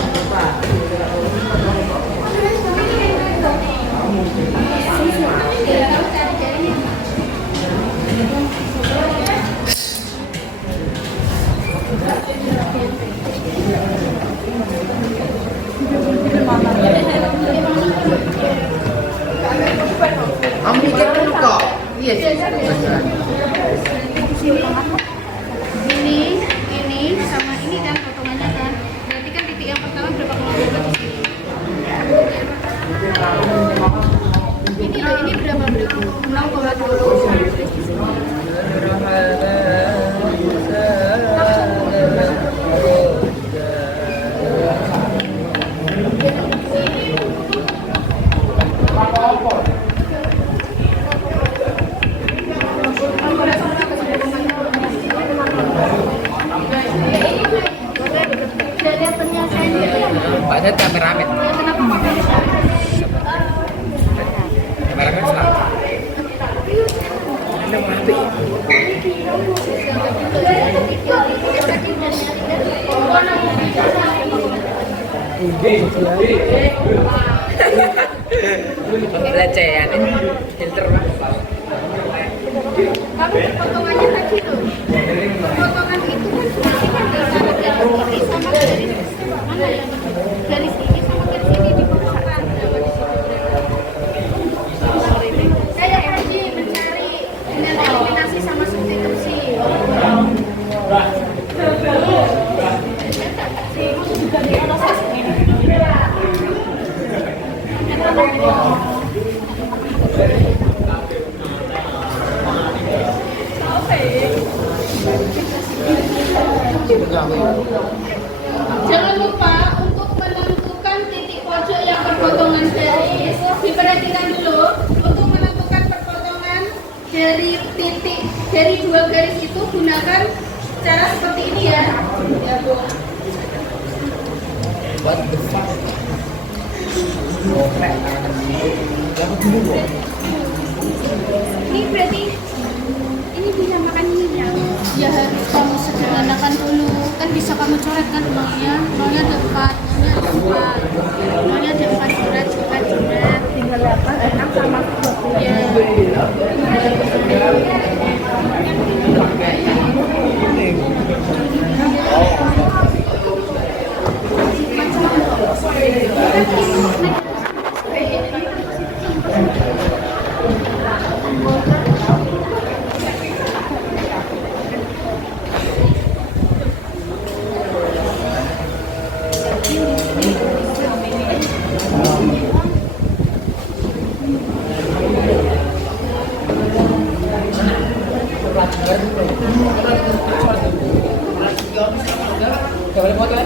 Ambil kok. Iya sih. ini sama ini kan potongannya kan berarti kan titik yang pertama berapa kilometer di sini ini berapa 0,20 Pak saya kameramen. kenapa pakai Kameramen selalu. Anda mau ambil? Pelecehan filter tapi potongannya tadi tuh potongan itu kan dari sini sama dari sini dipaksakan saya pergi mencari dengan eliminasi sama substitusi juga di atas Jangan lupa untuk menentukan titik pojok yang perpotongan garis. Diperhatikan dulu untuk menentukan perpotongan dari titik dari dua garis itu gunakan cara seperti ini ya. Ya Bu. What the fuck? Ini berarti ini dinamakan ini ya. Ya harus kamu sederhanakan dulu. Kan bisa kamu coret kan nolnya. Nolnya ada 4, nolnya ada 4 jurat. Tinggal 8, 6 sama 20. Ya. Gak boleh foto kan?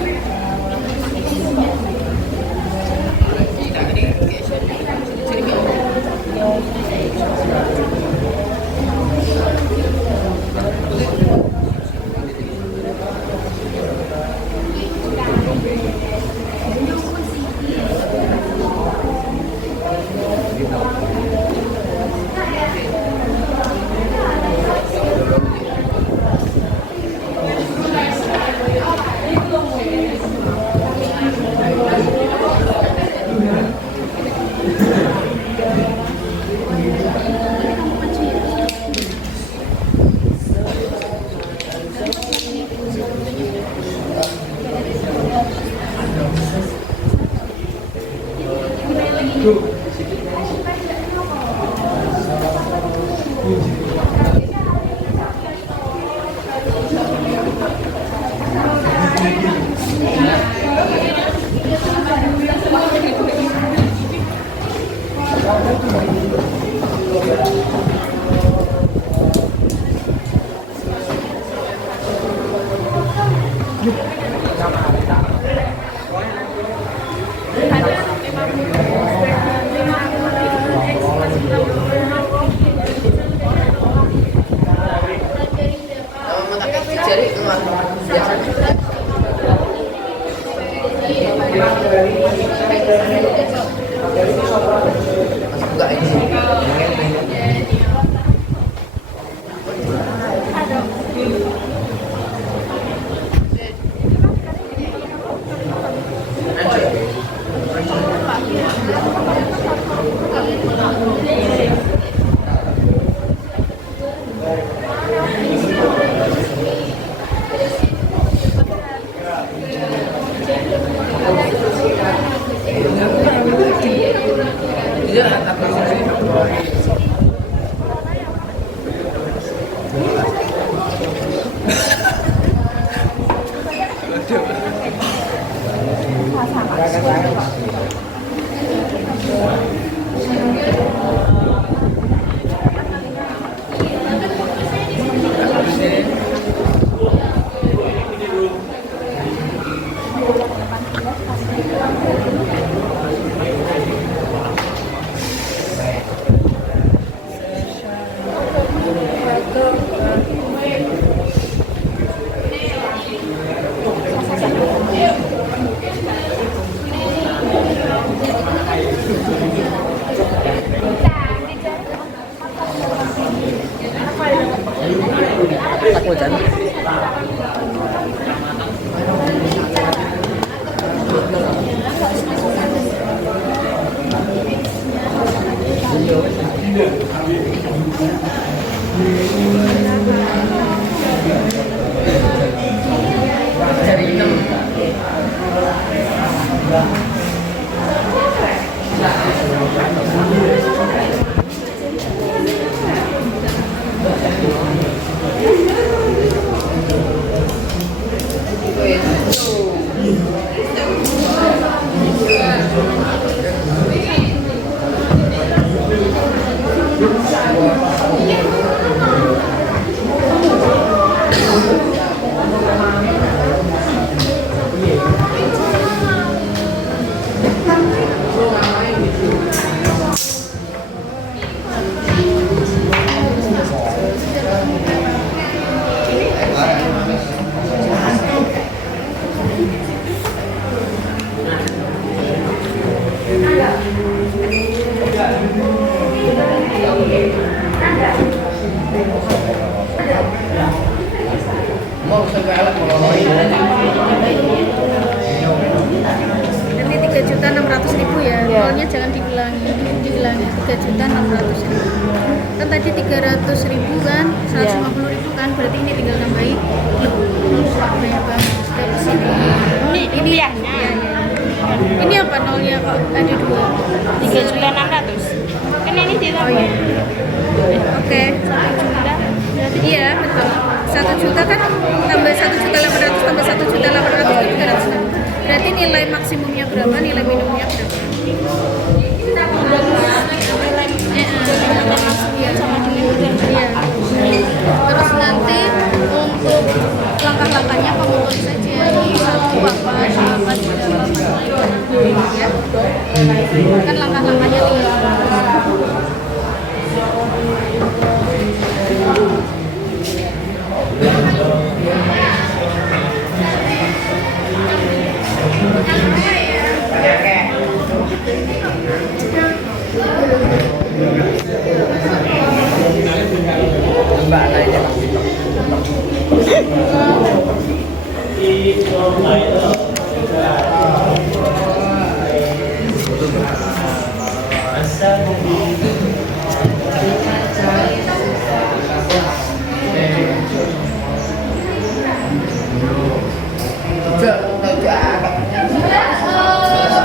Nanti 3.600.000 ya. Nolnya jangan diulangi. 3.600.000. Kan tadi 300.000 kan, 150.000 kan, berarti ini tinggal nambahin banyak banget step sini. Ini ya. Ini apa nolnya kok ada 2? 3.600.000. Kan ini ditambah. Oh iya. Oke, 1 juta. Berarti iya, betul. 1 juta kan tambah 1.800.000 tambah 1.800.000 kan 300. Berarti nilai maksimumnya berapa? Nilai minimumnya berapa? Sama dengan Iya. Terus nanti untuk langkah-langkahnya kamu tulis aja. Satu apa, dua ya. Kan langkah-langkahnya tinggal. Mbak lainnya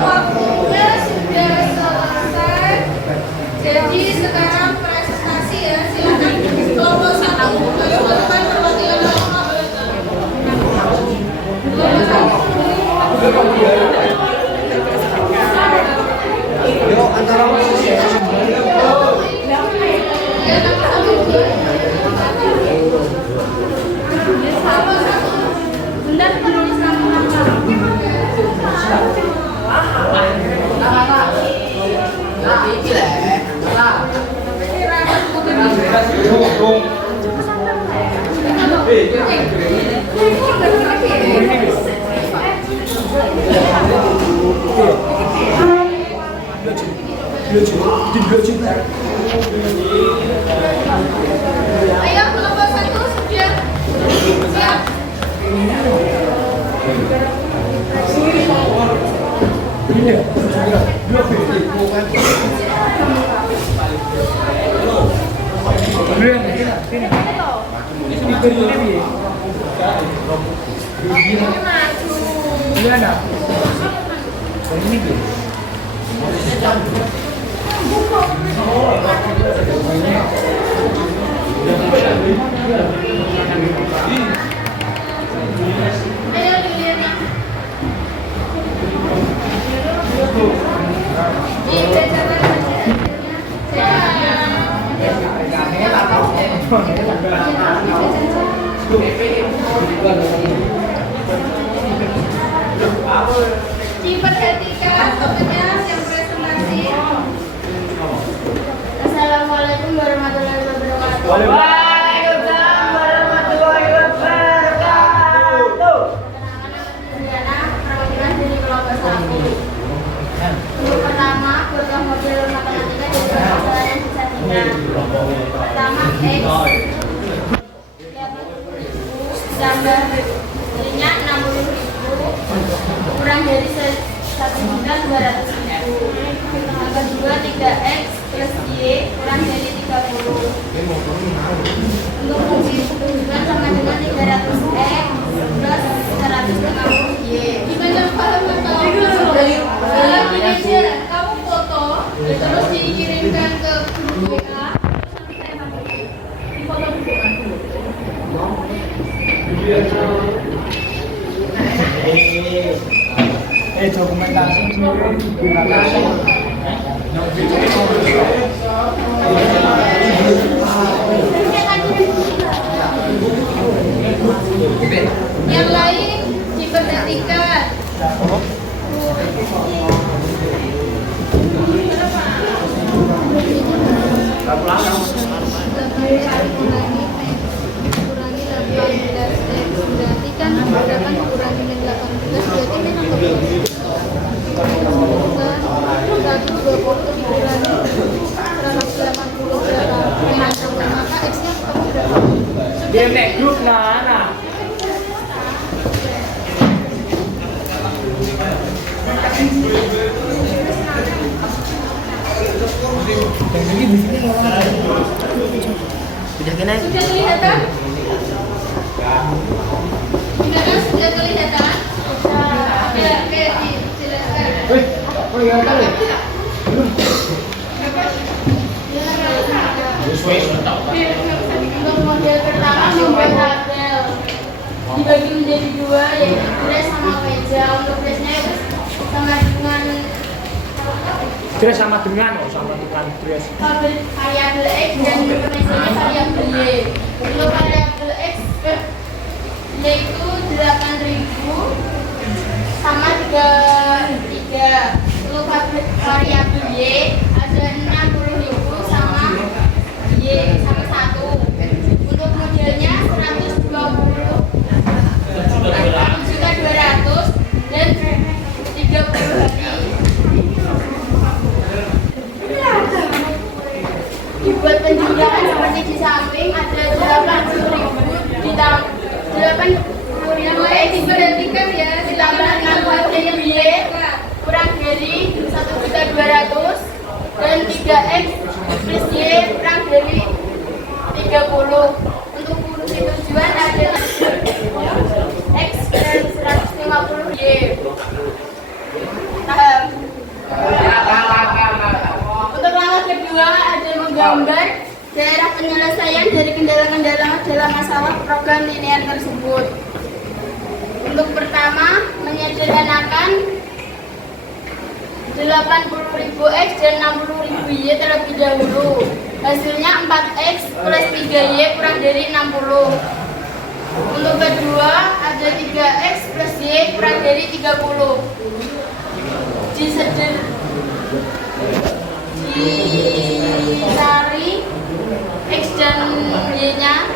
waktunya sudah selesai. Jadi sekarang presentasi ya, silakan kelompok 1 melakukan perwakilan Bentar, penulis Ayo kelompok 1 sudah siap. Ayo dilihat. Diperhatikan pokoknya yang presentasi. Assalamualaikum warahmatullahi wabarakatuh. Waalaikumsalam warahmatullahi wabarakatuh. Diana, perwakilan dari kelompok 1. Untuk pertama, buatlah model matematika dari masalah yang bisa kita. Pertama, X tambah jadinya 60.000 kurang dari 1.200.000. Yang kedua, 3X plus Y kurang dari 30. Untuk fungsi tujuan sama dengan 300X plus 150Y. Gimana paham atau? Kalau gini aja, kamu foto terus dikirimkan ke grup WA. Di foto dulu. Dokumentasi gunakan yang lain diperhatikan. Kurangi 18X berarti kan berapa kurangi dengan 18 berarti memang kebalik. 120 dikurangi 180 berapa? Maka X nya kamu berapa? dia make group nah. Sudah kena? Sudah kelihatan? Sudah kelihatan? Oke, dijelaskan. Untuk model pertama membuat tabel dibagi menjadi dua, yaitu dress sama meja. Untuk dressnya sama dengan Dress sama dengan dress. variabel X dan mejanya variabel Y. Untuk variabel X yaitu 8.000 sama 3. Untuk variabel Y ada 60.000 sama Y sama 1. Untuk modelnya 120.200 dan 30 hari. Dibuat penjumlahan seperti di samping ada 80.000 diberhentikan ya, ditambah 60.000 Y kurang dari 1.200 dan 3X plus Y kurang dari 30. Untuk fungsi tujuan ada X dan 150 Y. Paham? Untuk langkah kedua ada menggambar daerah penyelesaian dari kendala-kendala dalam masalah program linear tersebut. Untuk pertama, menyederhanakan 80.000 X dan 60.000 Y terlebih dahulu. Hasilnya 4X plus 3Y kurang dari 60. Untuk kedua, ada 3X plus Y kurang dari 30. Dicari X dan Y-nya.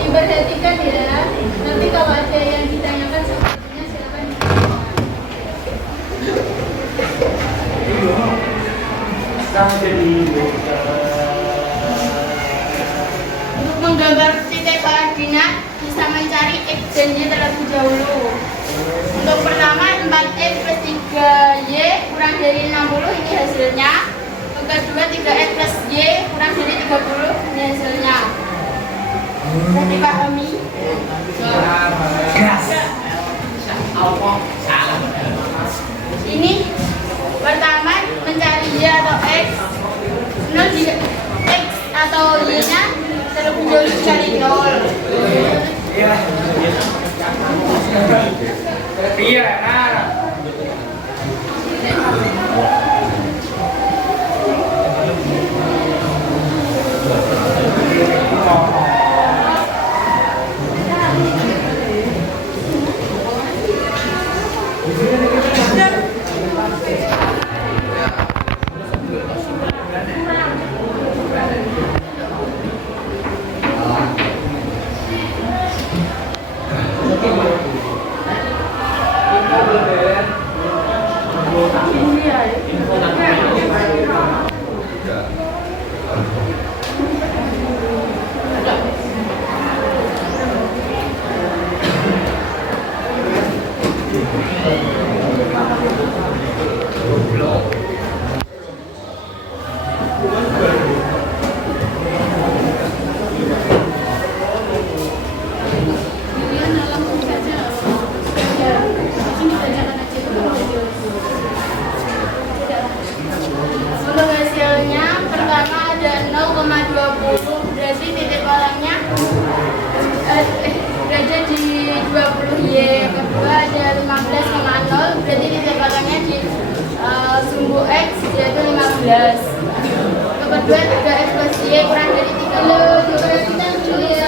Diperhatikan ya, nanti kalau ada yang ditanyakan sepertinya silakan untuk menggambar titik koordinat bisa mencari X dan Y terlebih dahulu. Untuk pertama 4X plus 3Y kurang dari 60 ini hasilnya. Untuk kedua 3X plus Y kurang dari 30 ini hasilnya. Sudah dipahami? Ini pertama mencari Y atau X. Nol jika X atau Y-nya terlebih dahulu dikali 0. Iya, nah. Iya. Nomor 2, 3x plus y kurang dari 30.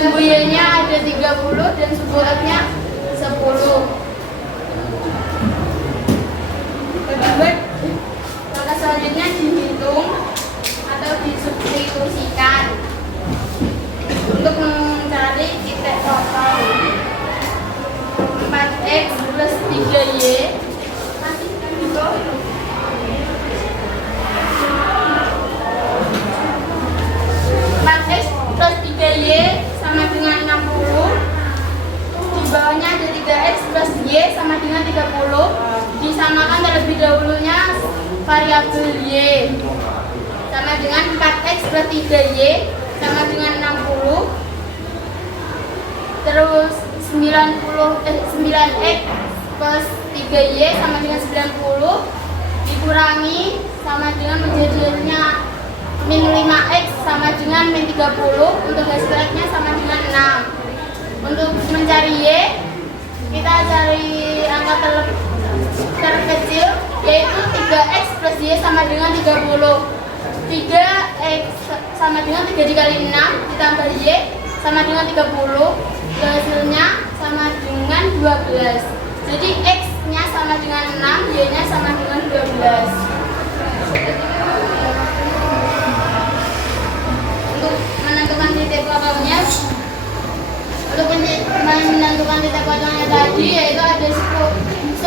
Sumbu y-nya ada 30 dan sumbu f-nya 10. Kedua, maka selanjutnya dihitung atau disubstitusikan untuk mencari titik total. 4x plus 3y masih kan gitu. 4x plus 3y sama dengan 60. Di bawahnya ada 3x plus y sama dengan 30. Disamakan terlebih dahulunya variabel y sama dengan 4x plus 3y sama dengan 60. Terus 9x plus 3y sama dengan 90 dikurangi sama dengan menjadinya min 5x sama dengan min 30. Untuk hasil x-nya sama dengan 6. Untuk mencari y, kita cari angka terkecil, yaitu 3x plus y sama dengan 30. 3x sama dengan 3 dikali 6 ditambah y sama dengan 30. Hasilnya sama dengan 12. Jadi x-nya sama dengan 6, y-nya sama dengan 12. Untuk menentukan titik potongnya, tadi yaitu ada 0,20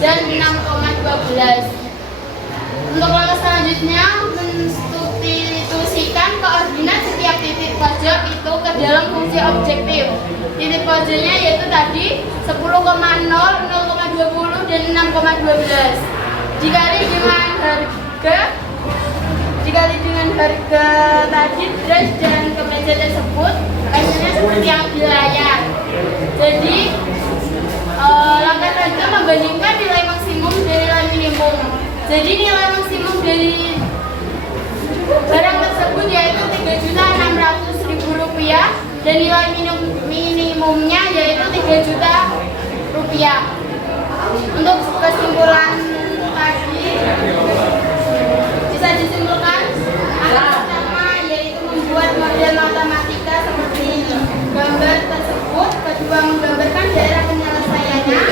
dan 6,12. Untuk langkah selanjutnya, menstitusikan koordinat setiap titik pojok itu ke dalam fungsi objektif. Titik pojoknya yaitu tadi 10,0, 0,20 dan 6,12. Dikali dengan harga tadi beras dan kemeja tersebut, hasilnya seperti yang di layar. Jadi langkah selanjutnya membandingkan nilai maksimum dan nilai minimum. Jadi nilai maksimum dari barang tersebut yaitu Rp3.600.000 dan nilai minimumnya yaitu Rp3.000.000. Untuk kesimpulan tadi bisa disimpulkan angka pertama yaitu membuat model matematika seperti gambar tersebut. Kedua, menggambarkan daerah penyelesaiannya.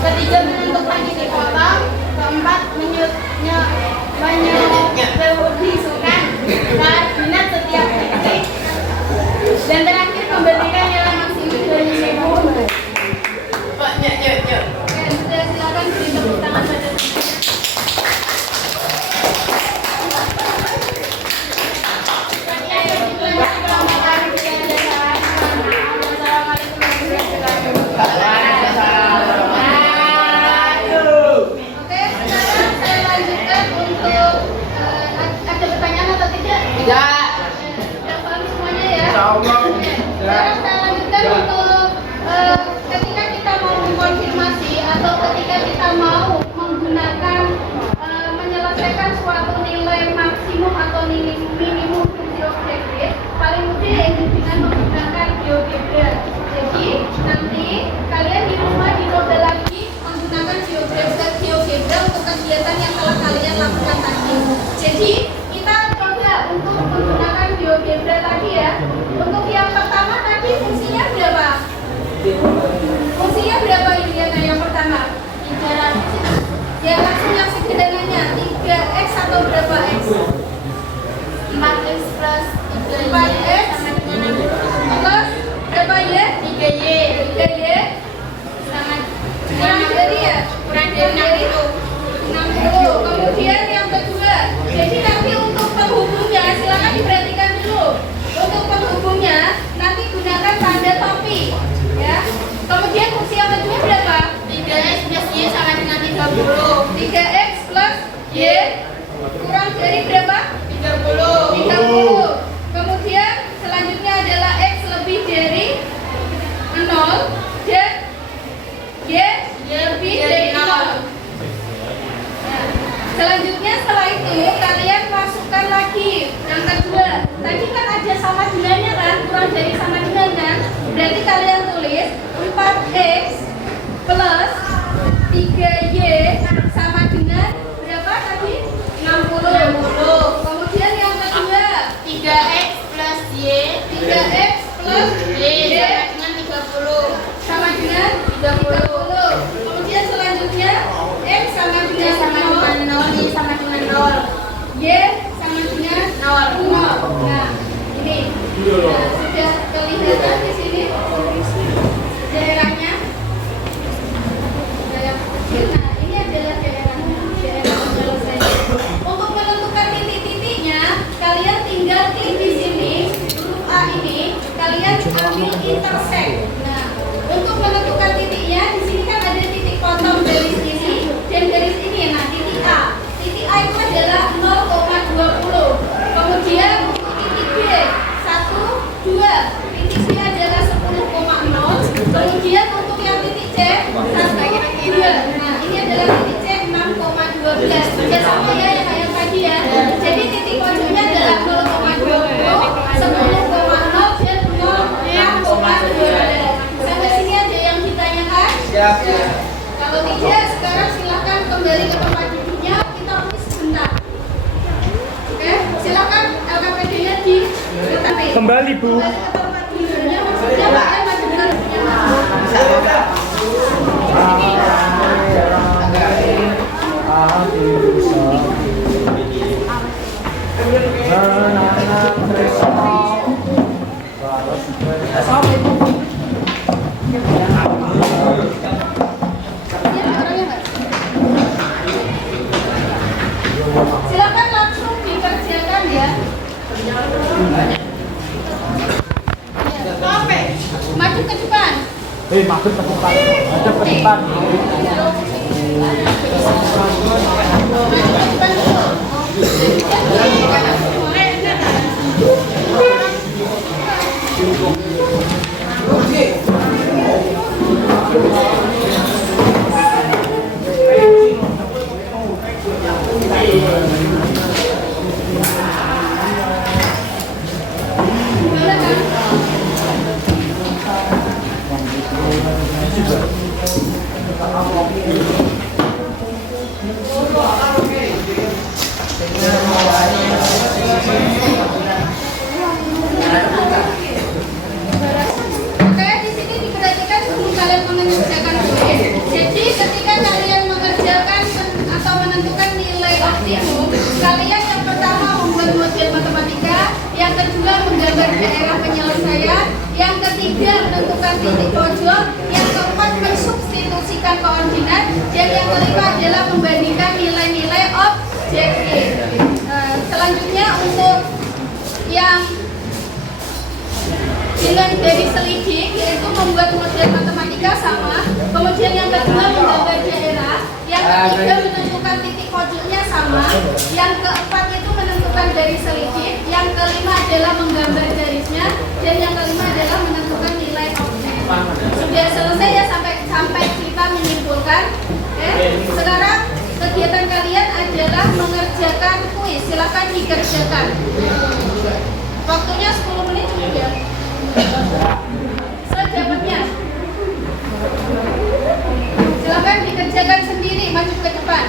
Ketiga, menentukan titik total. Keempat, menyusun koordinat setiap titik. Dan terakhir, memberikan nilai maksimum dan minimum. Sudah, silakan beri tepuk tangan pada sekarang saya lanjutkan untuk ketika kita mau mengkonfirmasi atau ketika kita mau menggunakan menyelesaikan suatu nilai maksimum atau minimum fungsi objektif, paling mudah yaitu dengan menggunakan GeoGebra. Jadi nanti kalian di rumah dicoba lagi menggunakan GeoGebra untuk kegiatan yang telah kalian lakukan tadi. Jadi kita coba untuk menggunakan GeoGebra tadi ya. Untuk yang pertama tadi fungsinya berapa? Fungsinya berapa Yuliana yang pertama? 300. Ya langsung yang sederhananya 3x atau berapa x? 4x plus 3y sama dengan 60 plus berapa y? 3y. 3y sama kurang dari ya? Kurang dari 60. Kemudian yang kedua, jadi nanti untuk penghubungnya silakan diperhatikan dulu. Untuk penghubungnya nanti gunakan tanda topi ya. Kemudian fungsi yang kedua berapa? 3x plus y sama dengan 30. 3x plus y kurang dari berapa? 30. Kemudian selanjutnya adalah x lebih dari 0 dan y lebih dari 0. Selanjutnya setelah itu kalian masukkan lagi yang kedua. Tadi kan ada sama dengannya kan, kurang dari sama dengan kan. Berarti kalian tulis 4x plus nol. Nah, ini. Nah, sudah kelihatan di sini daerahnya. Daerah kecil. Nah, ini adalah daerahnya, daerah penyelesaian. Untuk menentukan titik-titiknya, kalian tinggal klik di sini, huruf A ini, kalian ambil intersect. Nah, untuk menentukan titiknya, di sini kan ada titik potong garis ini dan garis ini. Nah, titik A. Titik A itu adalah 0,20. Kemudian untuk titik B 1, 2. Titik B adalah 10,0. Kemudian untuk yang titik C 1, 2. Nah, ini adalah titik C 6,12. Ya sama ya yang kayak tadi ya. Jadi titik pojoknya adalah 0,20, 10,0 dan 6,12. Sampai sini ada yang ditanyakan? Siap. Kalau tidak, sekarang silakan kembali ke tempat duduknya. Kita uji sebentar. Oke, silakan LKPD-nya di Kembali, Bu. Kembali ke tempat duduknya. Maksudnya kalian lanjutkan punya silakan langsung dikerjakan ya. Maju ke depan. Maju ke depan. Maju ke depan. Oke, di sini diperhatikan sebelum kalian mengerjakan kuis. Jadi ketika kalian mengerjakan atau menentukan nilai optimum, kalian yang pertama membuat model matematika, yang kedua menggambar daerah penyelesaian, yang ketiga menentukan titik pojok, yang keempat mensubstitusikan koordinat, dan yang kelima adalah membandingkan nilai-nilai objektif. Selanjutnya untuk yang dengan dari selidik, yaitu membuat model matematika sama, kemudian yang kedua menggambar daerah, yang ketiga menentukan titik pojoknya sama, yang keempat itu menentukan dari selidik, yang kelima adalah menggambar garisnya, dan yang kelima adalah menentukan nilai objek. Sudah selesai ya sampai kita menyimpulkan. Sekarang kegiatan kalian adalah mengerjakan kuis. Silakan dikerjakan. Waktunya 10 menit cukup ya. Sedapatnya. Silakan dikerjakan sendiri, maju ke depan.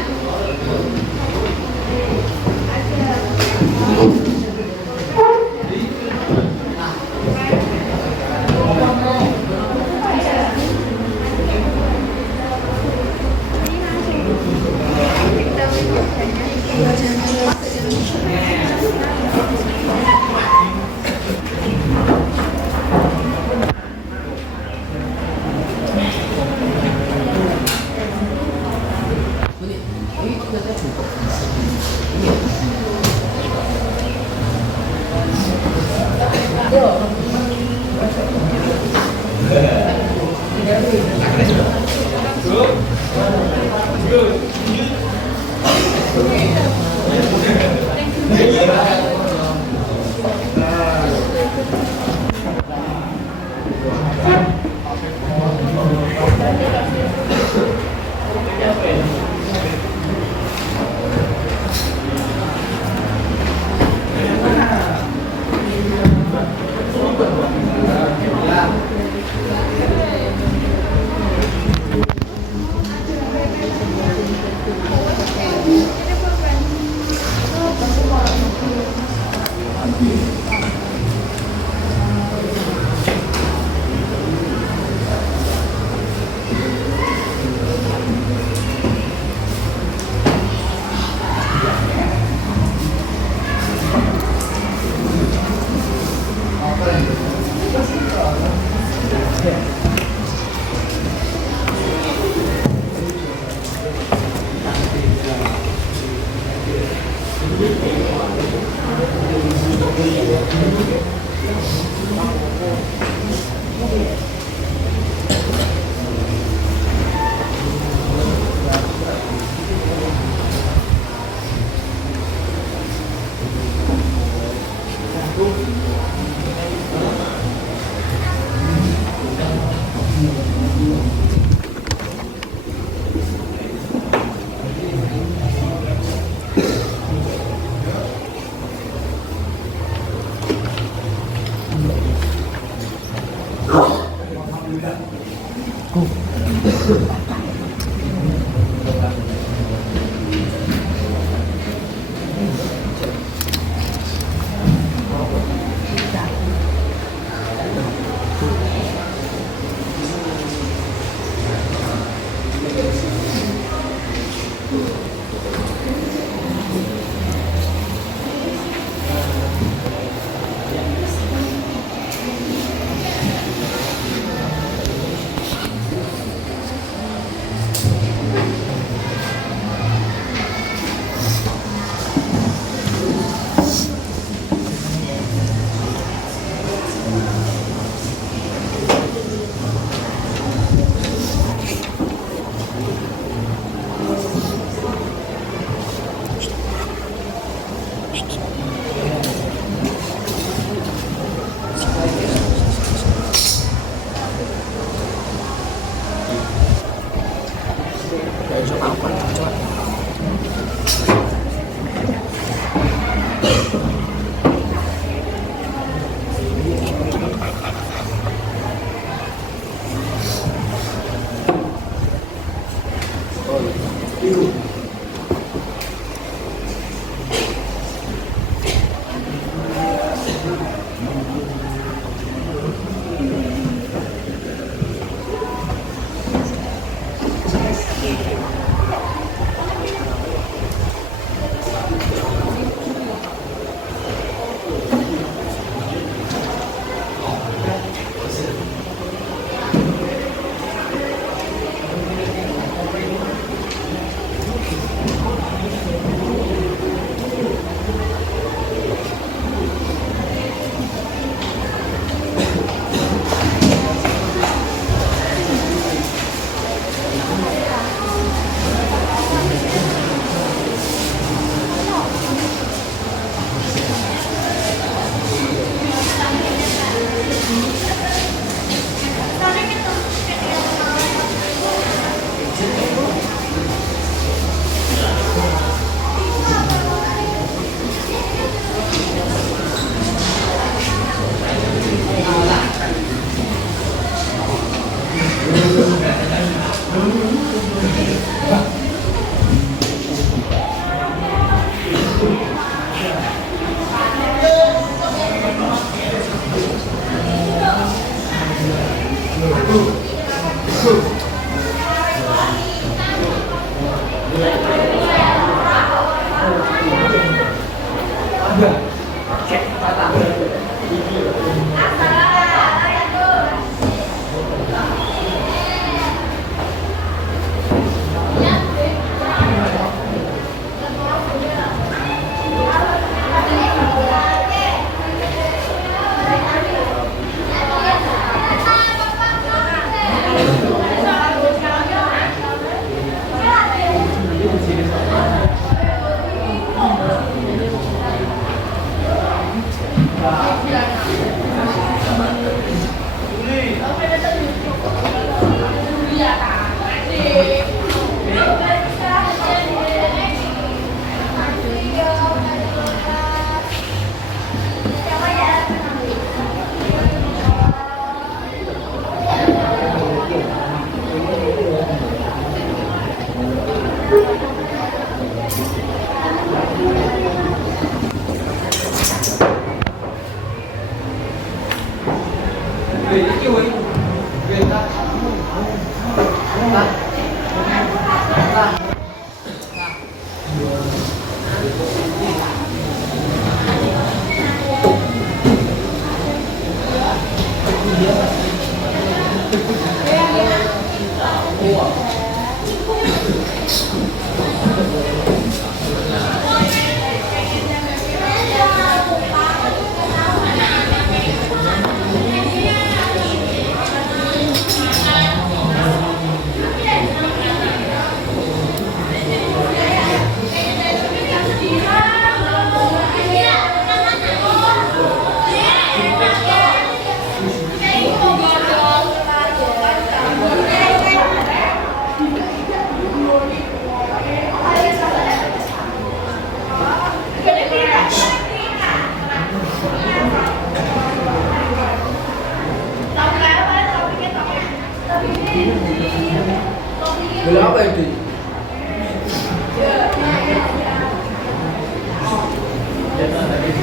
Tolong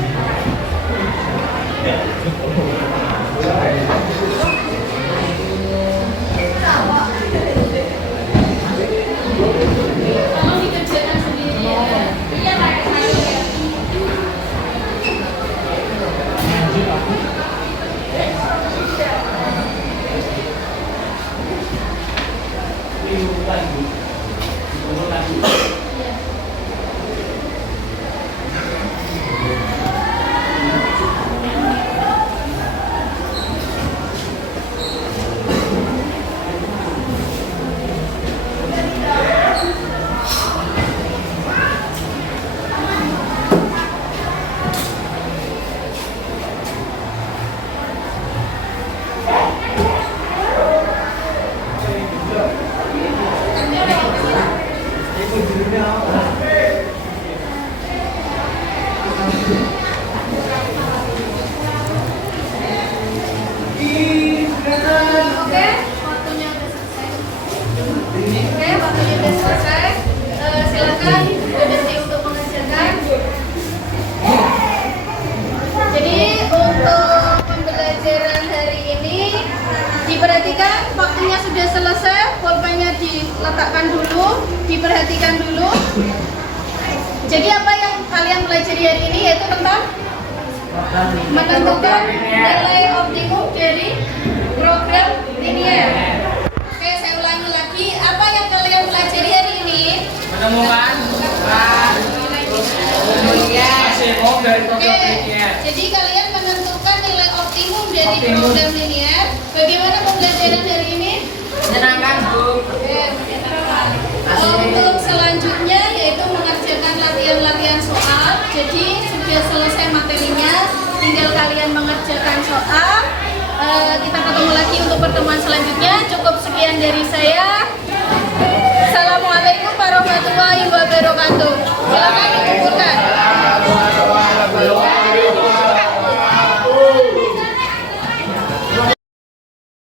dikerjakan sendiri ya. Iya pakai kayu ya. Oke, waktunya udah selesai. Oke, waktunya udah selesai. Silakan berhenti untuk mengerjakan. Jadi untuk pembelajaran hari ini diperhatikan waktunya sudah selesai, pulpennya diletakkan dulu, diperhatikan dulu. Jadi apa yang kalian pelajari hari ini yaitu tentang menentukan nilai optimum dari program linear. Oke, saya ulangi lagi. Apa yang kalian pelajari hari ini? Menemukan maksimum dari program linear. Jadi kalian menentukan nilai optimum dari program linear. Bagaimana pembelajaran hari ini? Menyenangkan, Bu. Oke, untuk selanjutnya yaitu mengerjakan latihan-latihan soal. Jadi sudah selesai materinya, tinggal kalian mengerjakan soal. Kita ketemu lagi untuk pertemuan selanjutnya. Cukup sekian dari saya. Assalamualaikum warahmatullahi wabarakatuh. Silakan dikumpulkan.